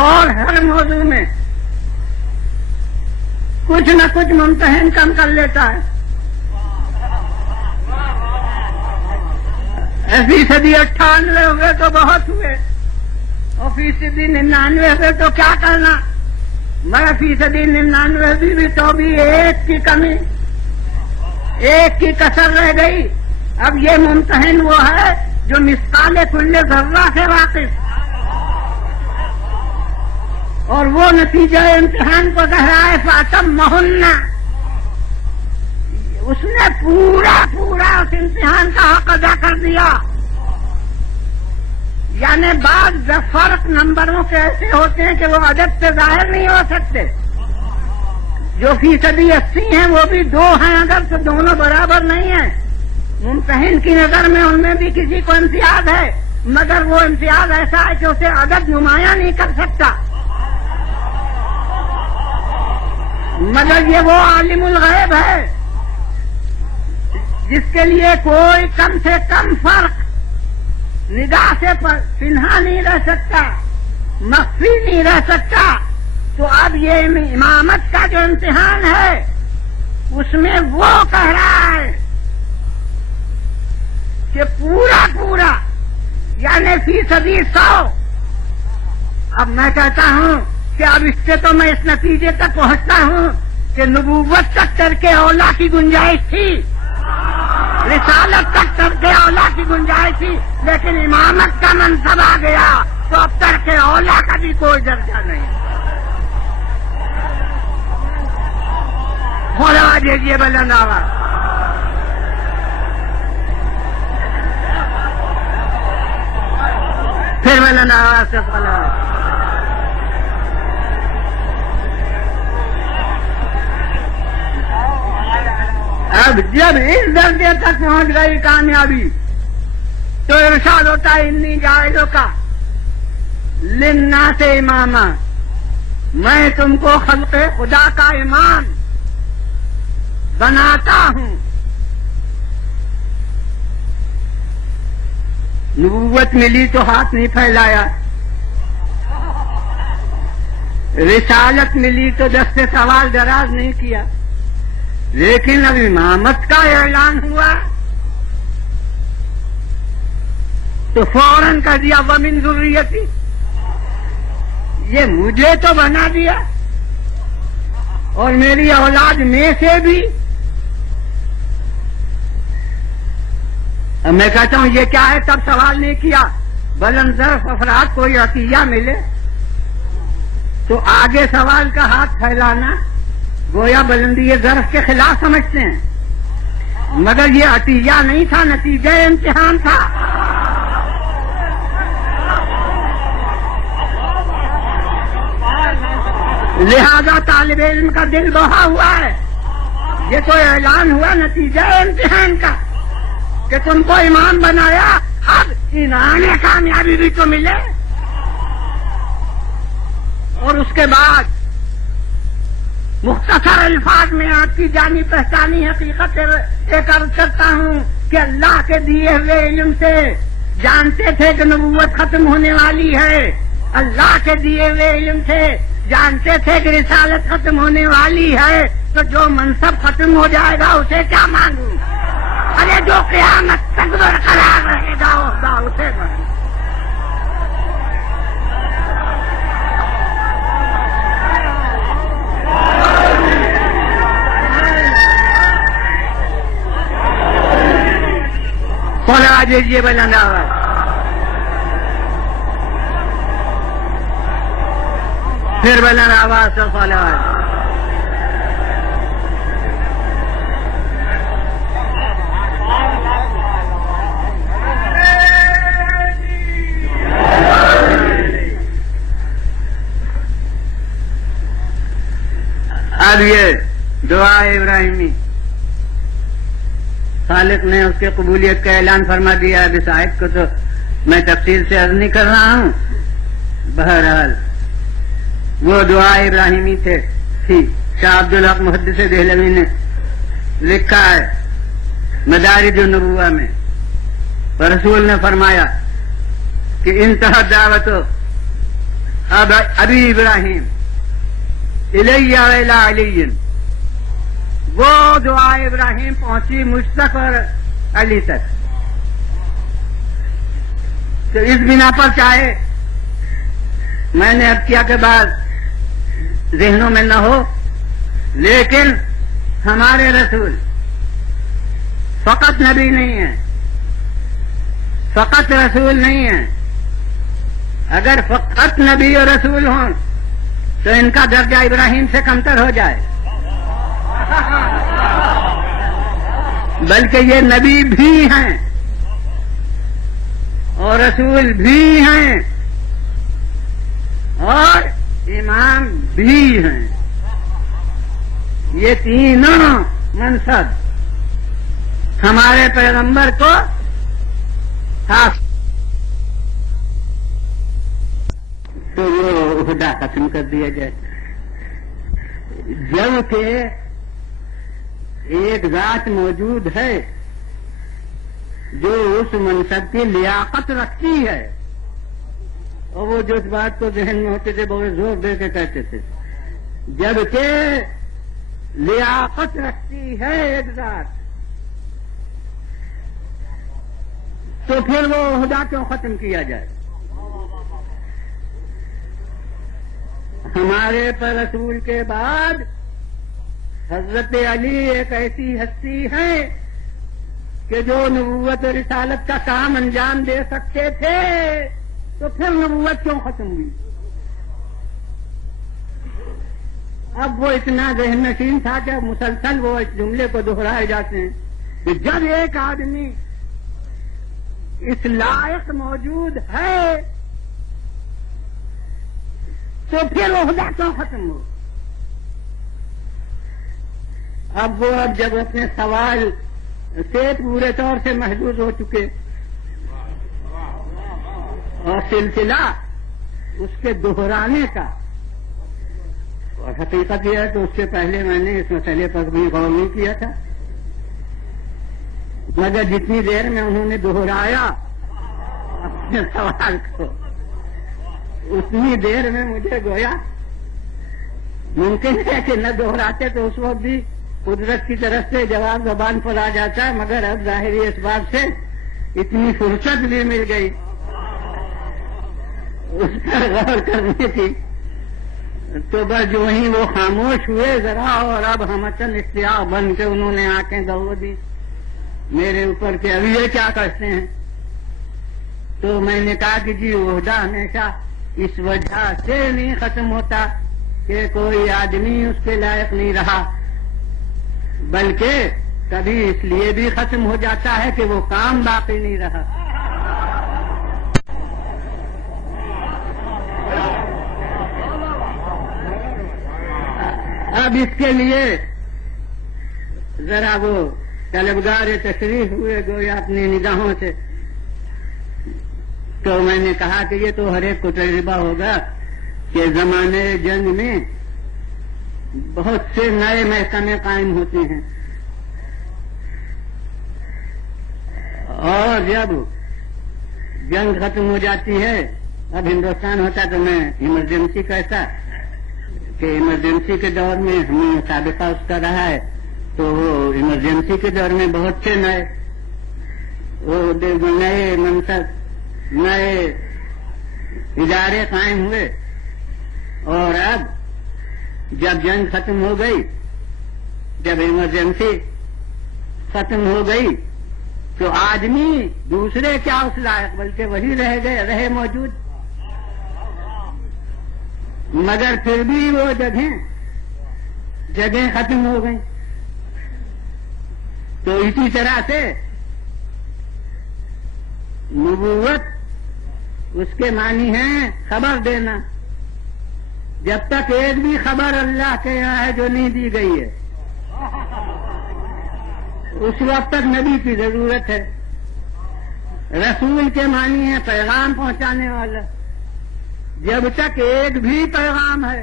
اور ہر موضوع میں کچھ نہ کچھ ممتحن کم کر لیتا ہے۔ فیصدی 98 ہوئے تو بہت ہوئے، اور فیصدی 99 ہوئے تو کیا کرنا، مگر فیصدی 99 بھی تو بھی ایک کی کمی، ایک کی کسر رہ گئی۔ اب یہ ممتحن وہ ہے جو مثقال کل ذرہ سے واقف، اور وہ نتیجہ امتحان کو کہہ رہا ہے فاتمہن، اس نے پورا اس امتحان کا حق ادا کر دیا۔ یعنی بعض فرق نمبروں کے ایسے ہوتے ہیں کہ وہ عدد سے ظاہر نہیں ہو سکتے، جو فیصدی 80 ہیں وہ بھی 2 ہیں اگر تو دونوں برابر نہیں ہیں۔ ممتحن کی نظر میں ان میں بھی کسی کو امتیاز ہے، مگر وہ امتیاز ایسا ہے کہ اسے عدد نمایاں نہیں کر سکتا، مگر یہ وہ عالم الغیب ہے جس کے لیے کوئی کم سے کم فرق نگاہ سے پنہا نہیں رہ سکتا، مخفی نہیں رہ سکتا۔ تو اب یہ امامت کا جو امتحان ہے اس میں وہ کہہ رہا ہے کہ پورا یعنی فیصدی 100۔ اب میں کہتا ہوں کہ اب اس سے تو میں اس نتیجے تک پہنچتا ہوں کہ نبوت تک ترک اولا کی گنجائش تھی، رسالت تک ترک اولا کی گنجائش تھی، لیکن امامت کا منصب آ گیا تو اب ترک اولا کا بھی کوئی درجہ نہیں۔ بولا دیجیے بلند آواز۔ پھر بلند آواز سے بولا۔ اب جب اس درجے تک پہنچ گئی کامیابی تو ارشاد ہوتا ہے انی جاعلوں کا للناس اماما، میں تم کو خلق خدا کا امام بناتا ہوں۔ نبوت ملی تو ہاتھ نہیں پھیلایا، رسالت ملی تو دست سوال دراز نہیں کیا، لیکن اب امامت کا اعلان ہوا تو فوراً کہہ دیا ومن ذریتی، یہ مجھے تو بنا دیا اور میری اولاد میں سے بھی۔ اب میں کہتا ہوں یہ کیا ہے، تب سوال نہیں کیا بلند ظرف افراد کوئی عطیہ ملے تو آگے سوال کا ہاتھ پھیلانا گویا بلندی ظرف کے خلاف سمجھتے ہیں، مگر یہ عطیہ نہیں تھا، نتیجہ امتحان تھا۔ لہذا طالب علم کا دل بہا ہوا ہے، یہ تو اعلان ہوا نتیجہ امتحان کا کہ تم کو امام بنایا، اب انعام کامیابی بھی تو ملے۔ اور اس کے بعد مختصر الفاظ میں آپ کی جانی پہچانی حقیقت ایک عرض کرتا ہوں کہ اللہ کے دیے ہوئے علم سے جانتے تھے کہ نبوت ختم ہونے والی ہے، اللہ کے دیے ہوئے علم سے جانتے تھے کہ رسالت ختم ہونے والی ہے، تو جو منصب ختم ہو جائے گا اسے کیا مانگوں؟ ارے جو قیامت تک برقرار رہے گا عہدہ اسے مانگوں۔ بولا دیجیے بلند آواز۔ پھر بلند آواز سے صلوات۔ اب یہ دعا ابراہیمی خالق نے اس کے قبولیت کا اعلان فرما دیا۔ اب اس آیت کو تو میں تفصیل سے عرض نہیں کر رہا ہوں، بہرحال وہ دعا ابراہیمی تھی۔ شاہ عبدالحق محدث دہلوی نے لکھا ہے مدارج النبوہ میں، رسول نے فرمایا کہ انتہا دعوت ابی ابراہیم الیہ و الی علی، وہ دعا ابراہیم پہنچی مجھ تک اور علی تک، تو اس بنا پر چاہے میں نے اب کیا کہ بعد ذہنوں میں نہ ہو، لیکن ہمارے رسول فقط نبی نہیں ہے، فقط رسول نہیں ہے. اگر فقط نبی اور رسول ہوں تو ان کا درجہ ابراہیم سے کمتر ہو جائے، بلکہ یہ نبی بھی ہیں اور رسول بھی ہیں اور امام بھی ہیں. یہ تینوں منصب ہمارے پیغمبر کو خاص. تو وہ عہدہ ختم کر دیا جائے، جبکہ ایک ذات موجود ہے جو اس منصب کی لیاقت رکھتی ہے. اور وہ جو اس بات کو ذہن میں ہوتے تھے بہت زور دے کے کہتے تھے، جبکہ لیاقت رکھتی ہے ایک ذات، تو پھر وہ عہدہ کیوں ختم کیا جائے؟ ہمارے پر رسول کے بعد حضرت علی ایک ایسی ہستی ہے کہ جو نبوت و رسالت کا کام انجام دے سکتے تھے، تو پھر نبوت کیوں ختم ہوئی؟ اب وہ اتنا ذہن نشین تھا کہ مسلسل وہ اس جملے کو دہرائے جاتے ہیں کہ جب ایک آدمی اس لائق موجود ہے تو پھر عہدہ کیوں ختم ہو؟ اب وہ جب اپنے سوال سے پورے طور سے محدود ہو چکے اور سلسلہ اس کے دہرانے کا، اور حقیقت یہ ہے کہ اس سے پہلے میں نے اس مسئلے پر بھی غور نہیں کیا تھا، مگر جتنی دیر میں انہوں نے دہرایا اپنے سوال کو اتنی دیر میں مجھے گویا ممکن ہے کہ نہ دہراتے تو اس وقت بھی قدرت کی طرف سے جواب زبان پر آ جاتا ہے، مگر اب ظاہری اس بات سے اتنی فرصت بھی مل گئی اس پر غور کرنے کی، تو بس جو ہی وہ خاموش ہوئے ذرا، اور اب ہمتن اشتیاق بن کے انہوں نے آنکھیں دوڑ دی میرے اوپر کہ ابھی یہ کیا کرتے ہیں. تو میں نے کہا کہ جی عہدہ ہمیشہ اس وجہ سے نہیں ختم ہوتا کہ کوئی آدمی اس کے لائق نہیں رہا، بلکہ کبھی اس لیے بھی ختم ہو جاتا ہے کہ وہ کام باقی نہیں رہا. اب اس کے لیے ذرا وہ طلبگار تشریف ہوئے گویا اپنی نگاہوں سے، تو میں نے کہا کہ یہ تو ہر ایک کو تجربہ ہوگا کہ زمانے جنگ میں بہت سے نئے محکمے قائم ہوتے ہیں، اور جب جنگ ختم ہو جاتی ہے، اب ہندوستان ہوتا تو میں ایمرجنسی کہتا کہ ایمرجنسی کے دور میں ہمیں سابقہ اس کا رہا ہے، تو وہ ایمرجنسی کے دور میں بہت سے نئے منصب نئے ادارے قائم ہوئے، اور اب جب جنگ ختم ہو گئی، جب ایمرجنسی ختم ہو گئی، تو آدمی دوسرے کیا اس لائق بلکہ وہی رہے موجود، مگر پھر بھی وہ جگہیں ختم ہو گئیں. تو اسی طرح سے نبوت اس کے معنی ہے خبر دینا. جب تک ایک بھی خبر اللہ کے یہاں ہے جو نہیں دی گئی ہے، اس وقت تک نبی کی ضرورت ہے. رسول کے معنی ہے پیغام پہنچانے والا. جب تک ایک بھی پیغام ہے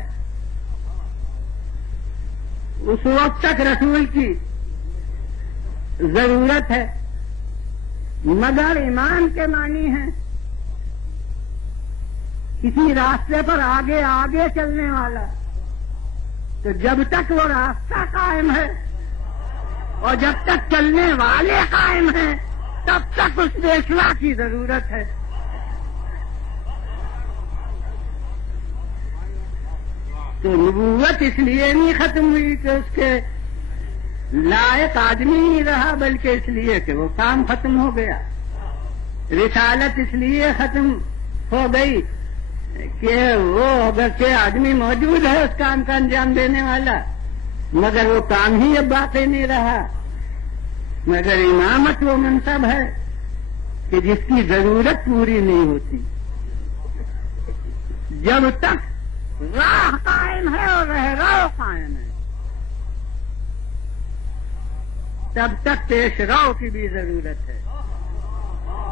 اس وقت تک رسول کی ضرورت ہے. مگر ایمان کے معنی ہے کسی راستے پر آگے آگے چلنے والا. تو جب تک وہ راستہ قائم ہے اور جب تک چلنے والے قائم ہیں تب تک اس پیشوا کی ضرورت ہے. تو نبوت اس لیے نہیں ختم ہوئی کہ اس کے لائق آدمی نہیں رہا، بلکہ اس لیے کہ وہ کام ختم ہو گیا۔ رسالت اس لیے ختم ہو گئی کہ وہ اگرچہ آدمی موجود ہے اس کام کا انجام دینے والا، مگر وہ کام ہی اب باقی نہیں رہا۔ مگر امامت وہ منصب ہے کہ جس کی ضرورت پوری نہیں ہوتی۔ جب تک راہ قائم ہے اور رہراو قائم ہے، تب تک پیش رو کی بھی ضرورت ہے۔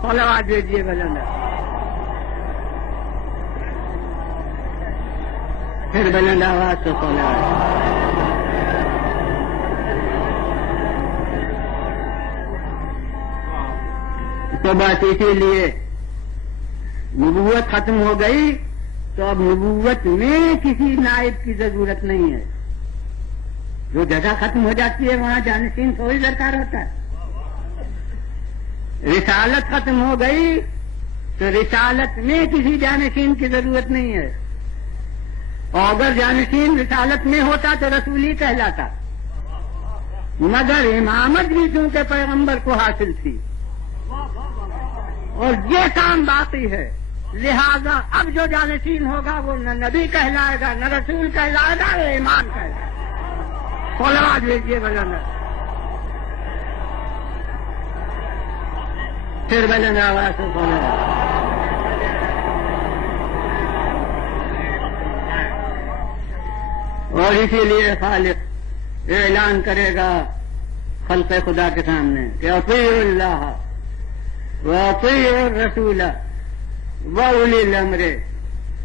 صلوات بھیجیے بلند، پھر بلند آواز سے صلوات۔ تو بس اسی لیے نبوت ختم ہو گئی تو اب نبوت میں کسی نائب کی ضرورت نہیں ہے۔ جو جگہ ختم ہو جاتی ہے وہاں جانشین تھوڑی درکار ہوتا ہے۔ رسالت ختم ہو گئی تو رسالت میں کسی جانشین کی ضرورت نہیں ہے، اور اگر جانشین رسالت میں ہوتا تو رسولی کہلاتا، مگر امامت بھی چونکہ پیغمبر کو حاصل تھی اور یہ کام باقی ہے، لہذا اب جو جانشین ہوگا وہ نہ نبی کہلائے گا، نہ رسول کہلائے گا، وہ امام کہلائے گا۔ صلوات بھیجیے بلند، پھر بلند آواز سے صلوات۔ اور اسی لیے خالق اعلان کرے گا خلق خدا کے سامنے کہ اطیعوا اللہ واطیعوا الرسول واولی الامر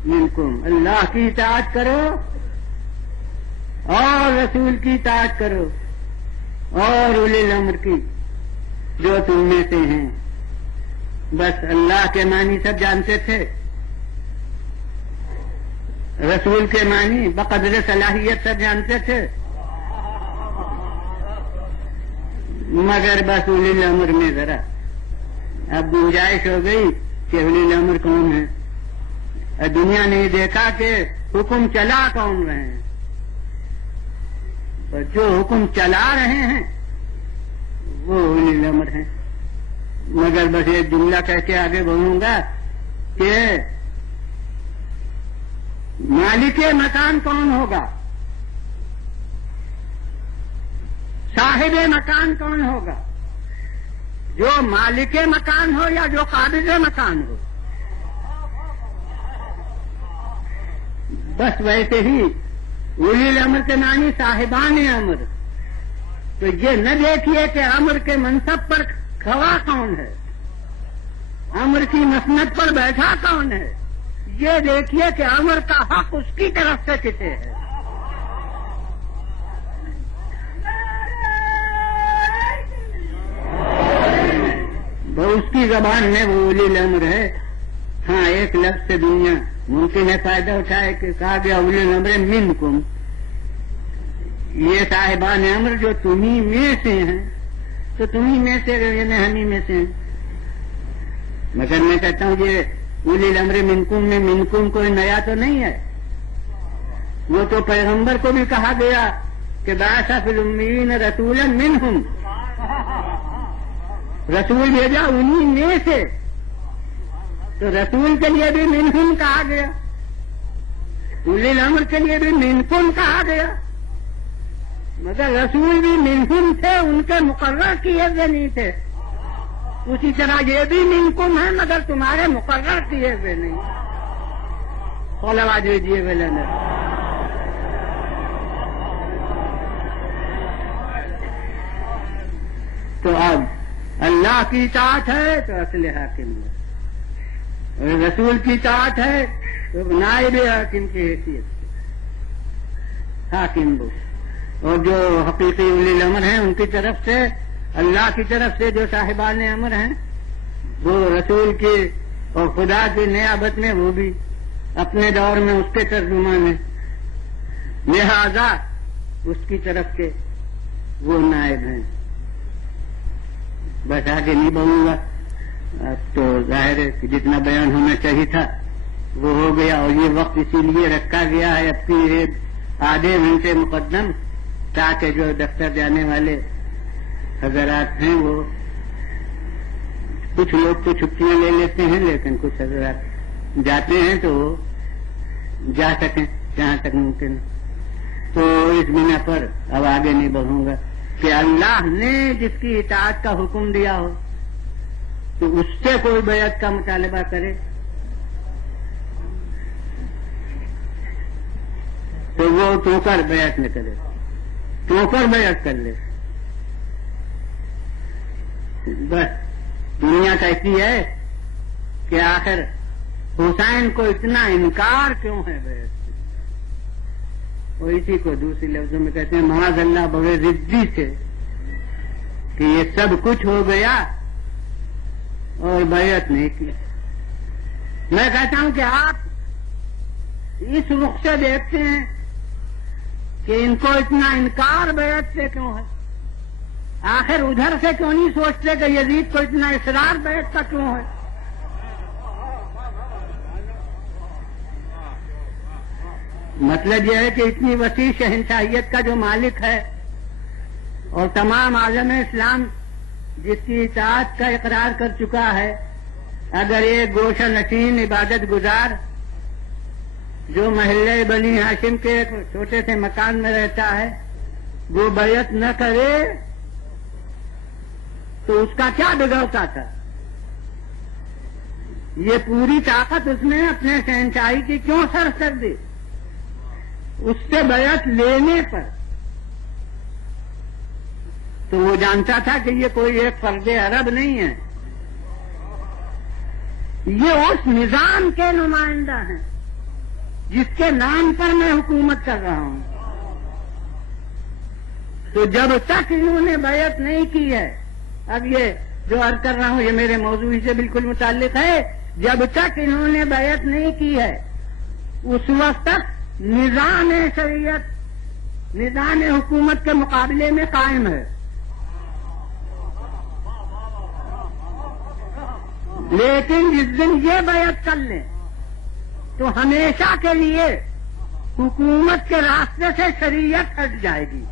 منکم، اللہ کی اطاعت کرو اور رسول کی اطاعت کرو اور اولی الامر کی جو تم میں سے ہیں۔ بس اللہ کے معنی سب جانتے تھے، رسول کے معنی بقدر صلاحیت سب جانتے تھے، مگر بس اولی الامر میں ذرا اب گنجائش ہو گئی کہ اولی الامر کون ہے۔ دنیا نے دیکھا کہ حکم چلا کون رہے ہیں، اور جو حکم چلا رہے ہیں وہ اولی الامر ہیں۔ مگر بس ایک جملہ کہہ کے آگے بڑھوں گا کہ مالک مکان کون ہوگا، صاحب مکان کون ہوگا، جو مالک مکان ہو یا جو قابض مکان ہو۔ بس ویسے ہی اولی الامر کے معنی صاحبان امر، تو یہ نہ دیکھیے کہ امر کے منصب پر کھڑا کون ہے، امر کی مسند پر بیٹھا کون ہے، یہ دیکھیے کہ امر کا حق اس کی طرف سے کسے ہے۔ اس کی زبان میں وہ اولی الامر ہے۔ ہاں ایک لفظ سے دنیا ممکن ہے فائدہ اٹھائے کہ کہا گیا اولی الامر منکم، یہ صاحبان امر جو تمہیں میں سے ہیں، تو تمہیں میں سے یعنی ہمیں میں سے ہیں۔ مگر میں کہتا ہوں یہ اولی الامر منکم میں منکم کوئی نیا تو نہیں ہے، وہ تو پیغمبر کو بھی کہا گیا کہ بعث فی الامیین رسولا منہم، رسول بھیجا انہی میں سے، تو رسول کے لیے بھی منہم کہا گیا، اولی الامر کے لیے بھی منکم کہا گیا، مگر رسول بھی منہم تھے، ان کے مقرر کیے ہوئے نہیں تھے۔ اسی طرح یہ بھی منکم ہے مگر تمہارے مقرر کیے ہوئے نہیں۔ صلوات بھیجیے بلند۔ تو اب اللہ کی اطاعت ہے تو اصل حاکم ہے، اور رسول کی اطاعت ہے تو نائب حاکم کی حیثیت سے حاکم ہو، اور جو حقیقی اولی الامر ہیں ان کی طرف سے، اللہ کی طرف سے جو صاحبان امر ہیں وہ رسول کی اور خدا کی نیابت میں وہ بھی اپنے دور میں اس کے ترجمان ہیں، لہذا اس کی طرف کے وہ نائب ہیں۔ بس آگے نہیں بڑھوں گا، اب تو ظاہر ہے کہ جتنا بیان ہونا چاہیے تھا وہ ہو گیا، اور یہ وقت اسی لیے رکھا گیا ہے اب کی آدھے گھنٹے مقدم، تاکہ جو دفتر جانے والے حضرات ہیں وہ کچھ لوگ تو چھٹیاں لے لیتے ہیں، لیکن کچھ حضرات جاتے ہیں تو وہ جا سکیں جہاں تک ممکن ہے۔ تو اس بنا پر اب آگے نہیں بڑھوں گا کہ اللہ نے جس کی اطاعت کا حکم دیا ہو تو اس سے کوئی بیعت کا مطالبہ کرے تو وہ تو کر بیعت نہ کرے، تو کر بیعت کر لے۔ بس دنیا کہتی ہے کہ آخر حسین کو اتنا انکار کیوں ہے بیعت سے، اور اسی کو دوسری لفظوں میں کہتے ہیں معاذ اللہ بڑے ضدی سے کہ یہ سب کچھ ہو گیا اور بیعت نہیں کی۔ میں کہتا ہوں کہ آپ اس رخ سے دیکھتے ہیں کہ ان کو اتنا انکار بیعت سے کیوں ہے، آخر ادھر سے کیوں نہیں سوچتے کہ یزید کو اتنا اصرار بیعت کا کیوں ہے؟ مطلب یہ ہے کہ اتنی وسیع شہنشاہیت کا جو مالک ہے اور تمام عالم اسلام جس کی اطاعت کا اقرار کر چکا ہے، اگر ایک گوشہ نشین عبادت گزار جو محلے بنی ہاشم کے ایک چھوٹے سے مکان میں رہتا ہے وہ بیعت نہ کرے تو اس کا کیا بگڑتا تھا؟ یہ پوری طاقت اس نے اپنے شہنشاہی کی کیوں صرف کر دی؟ اس سے بیعت لینے پر تو وہ جانتا تھا کہ یہ کوئی ایک فرد عرب نہیں ہے، یہ اس نظام کے نمائندہ ہیں جس کے نام پر میں حکومت کر رہا ہوں۔ تو جب تک انہوں نے بیعت نہیں کی ہے، اب یہ جو عرض کر رہا ہوں یہ میرے موضوع سے بالکل متعلق ہے، جب تک انہوں نے بیعت نہیں کی ہے اس وقت تک نظام شریعت نظام حکومت کے مقابلے میں قائم ہے۔ لیکن جس دن یہ بیعت کر لیں تو ہمیشہ کے لیے حکومت کے راستے سے شریعت ہٹ جائے گی۔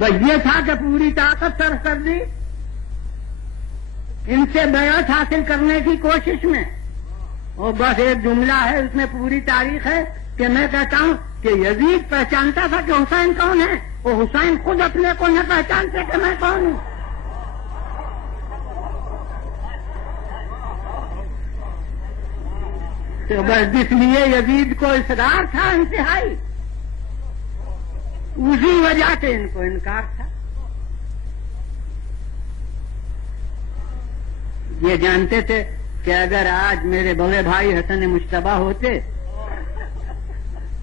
بس یہ تھا کہ پوری طاقت صرف کر دی ان سے بیعت حاصل کرنے کی کوشش میں، اور بس ایک جملہ ہے اس میں پوری تاریخ ہے کہ میں کہتا ہوں کہ یزید پہچانتا تھا کہ حسین کون ہے، اور حسین خود اپنے کو نہ پہچانتے کہ میں کون ہوں۔ تو بس جس لیے یزید کو اصرار تھا انتہائی، اسی وجہ سے ان کو انکار تھا۔ یہ جانتے تھے کہ اگر آج میرے بڑے بھائی حسن مشتبہ ہوتے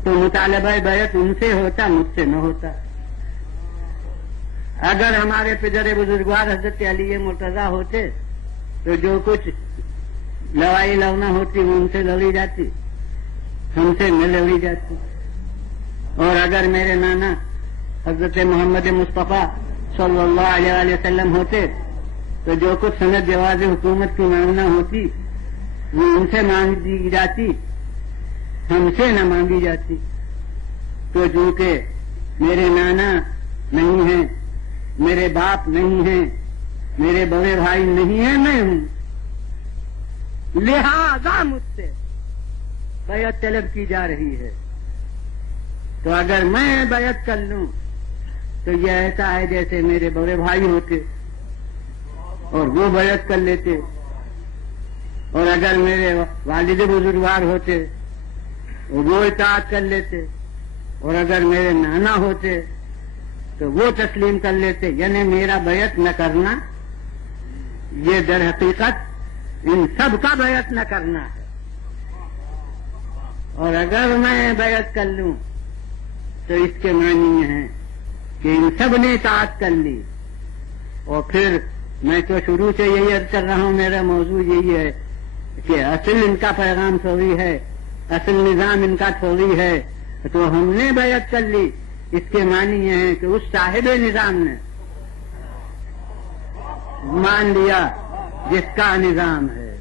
تو مطالبہ بیعت ان سے ہوتا، مجھ سے نہ ہوتا۔ اگر ہمارے پدر بزرگوار حضرت علی مرتضیٰ ہوتے تو جو کچھ لڑائی لڑنا ہوتی وہ ان سے لڑی جاتی، ہم سے نہ لڑی جاتی۔ اور اگر میرے نانا حضرت محمد مصطفیٰ صلی اللہ علیہ وسلم ہوتے تو جو کچھ سند جواز حکومت کی مانگنا ہوتی وہ ان سے مانگی جاتی، ہم سے نہ مانگی جاتی۔ تو چونکہ میرے نانا نہیں ہیں، میرے باپ نہیں ہیں، میرے بڑے بھائی نہیں ہیں، میں ہوں، لہذا مجھ سے بیعت طلب کی جا رہی ہے۔ تو اگر میں بیعت کر لوں تو یہ ایسا ہے جیسے میرے بڑے بھائی ہوتے اور وہ بیعت کر لیتے، اور اگر میرے والد بزرگوار ہوتے وہ اطاعت کر لیتے، اور اگر میرے نانا ہوتے تو وہ تسلیم کر لیتے۔ یعنی میرا بیعت نہ کرنا یہ در حقیقت ان سب کا بیعت نہ کرنا ہے، اور اگر میں بیعت کر لوں تو اس کے معنی یہ ہے کہ ان سب نے اطاعت کر لی۔ اور پھر میں تو شروع سے یہی عرض کر رہا ہوں، میرا موضوع یہی ہے کہ اصل ان کا پیغام تھوڑی ہے، اصل نظام ان کا تھوڑی ہے، تو ہم نے بیعت کر لی، اس کے معنی یہ ہے کہ اس صاحب نظام نے مان لیا جس کا نظام ہے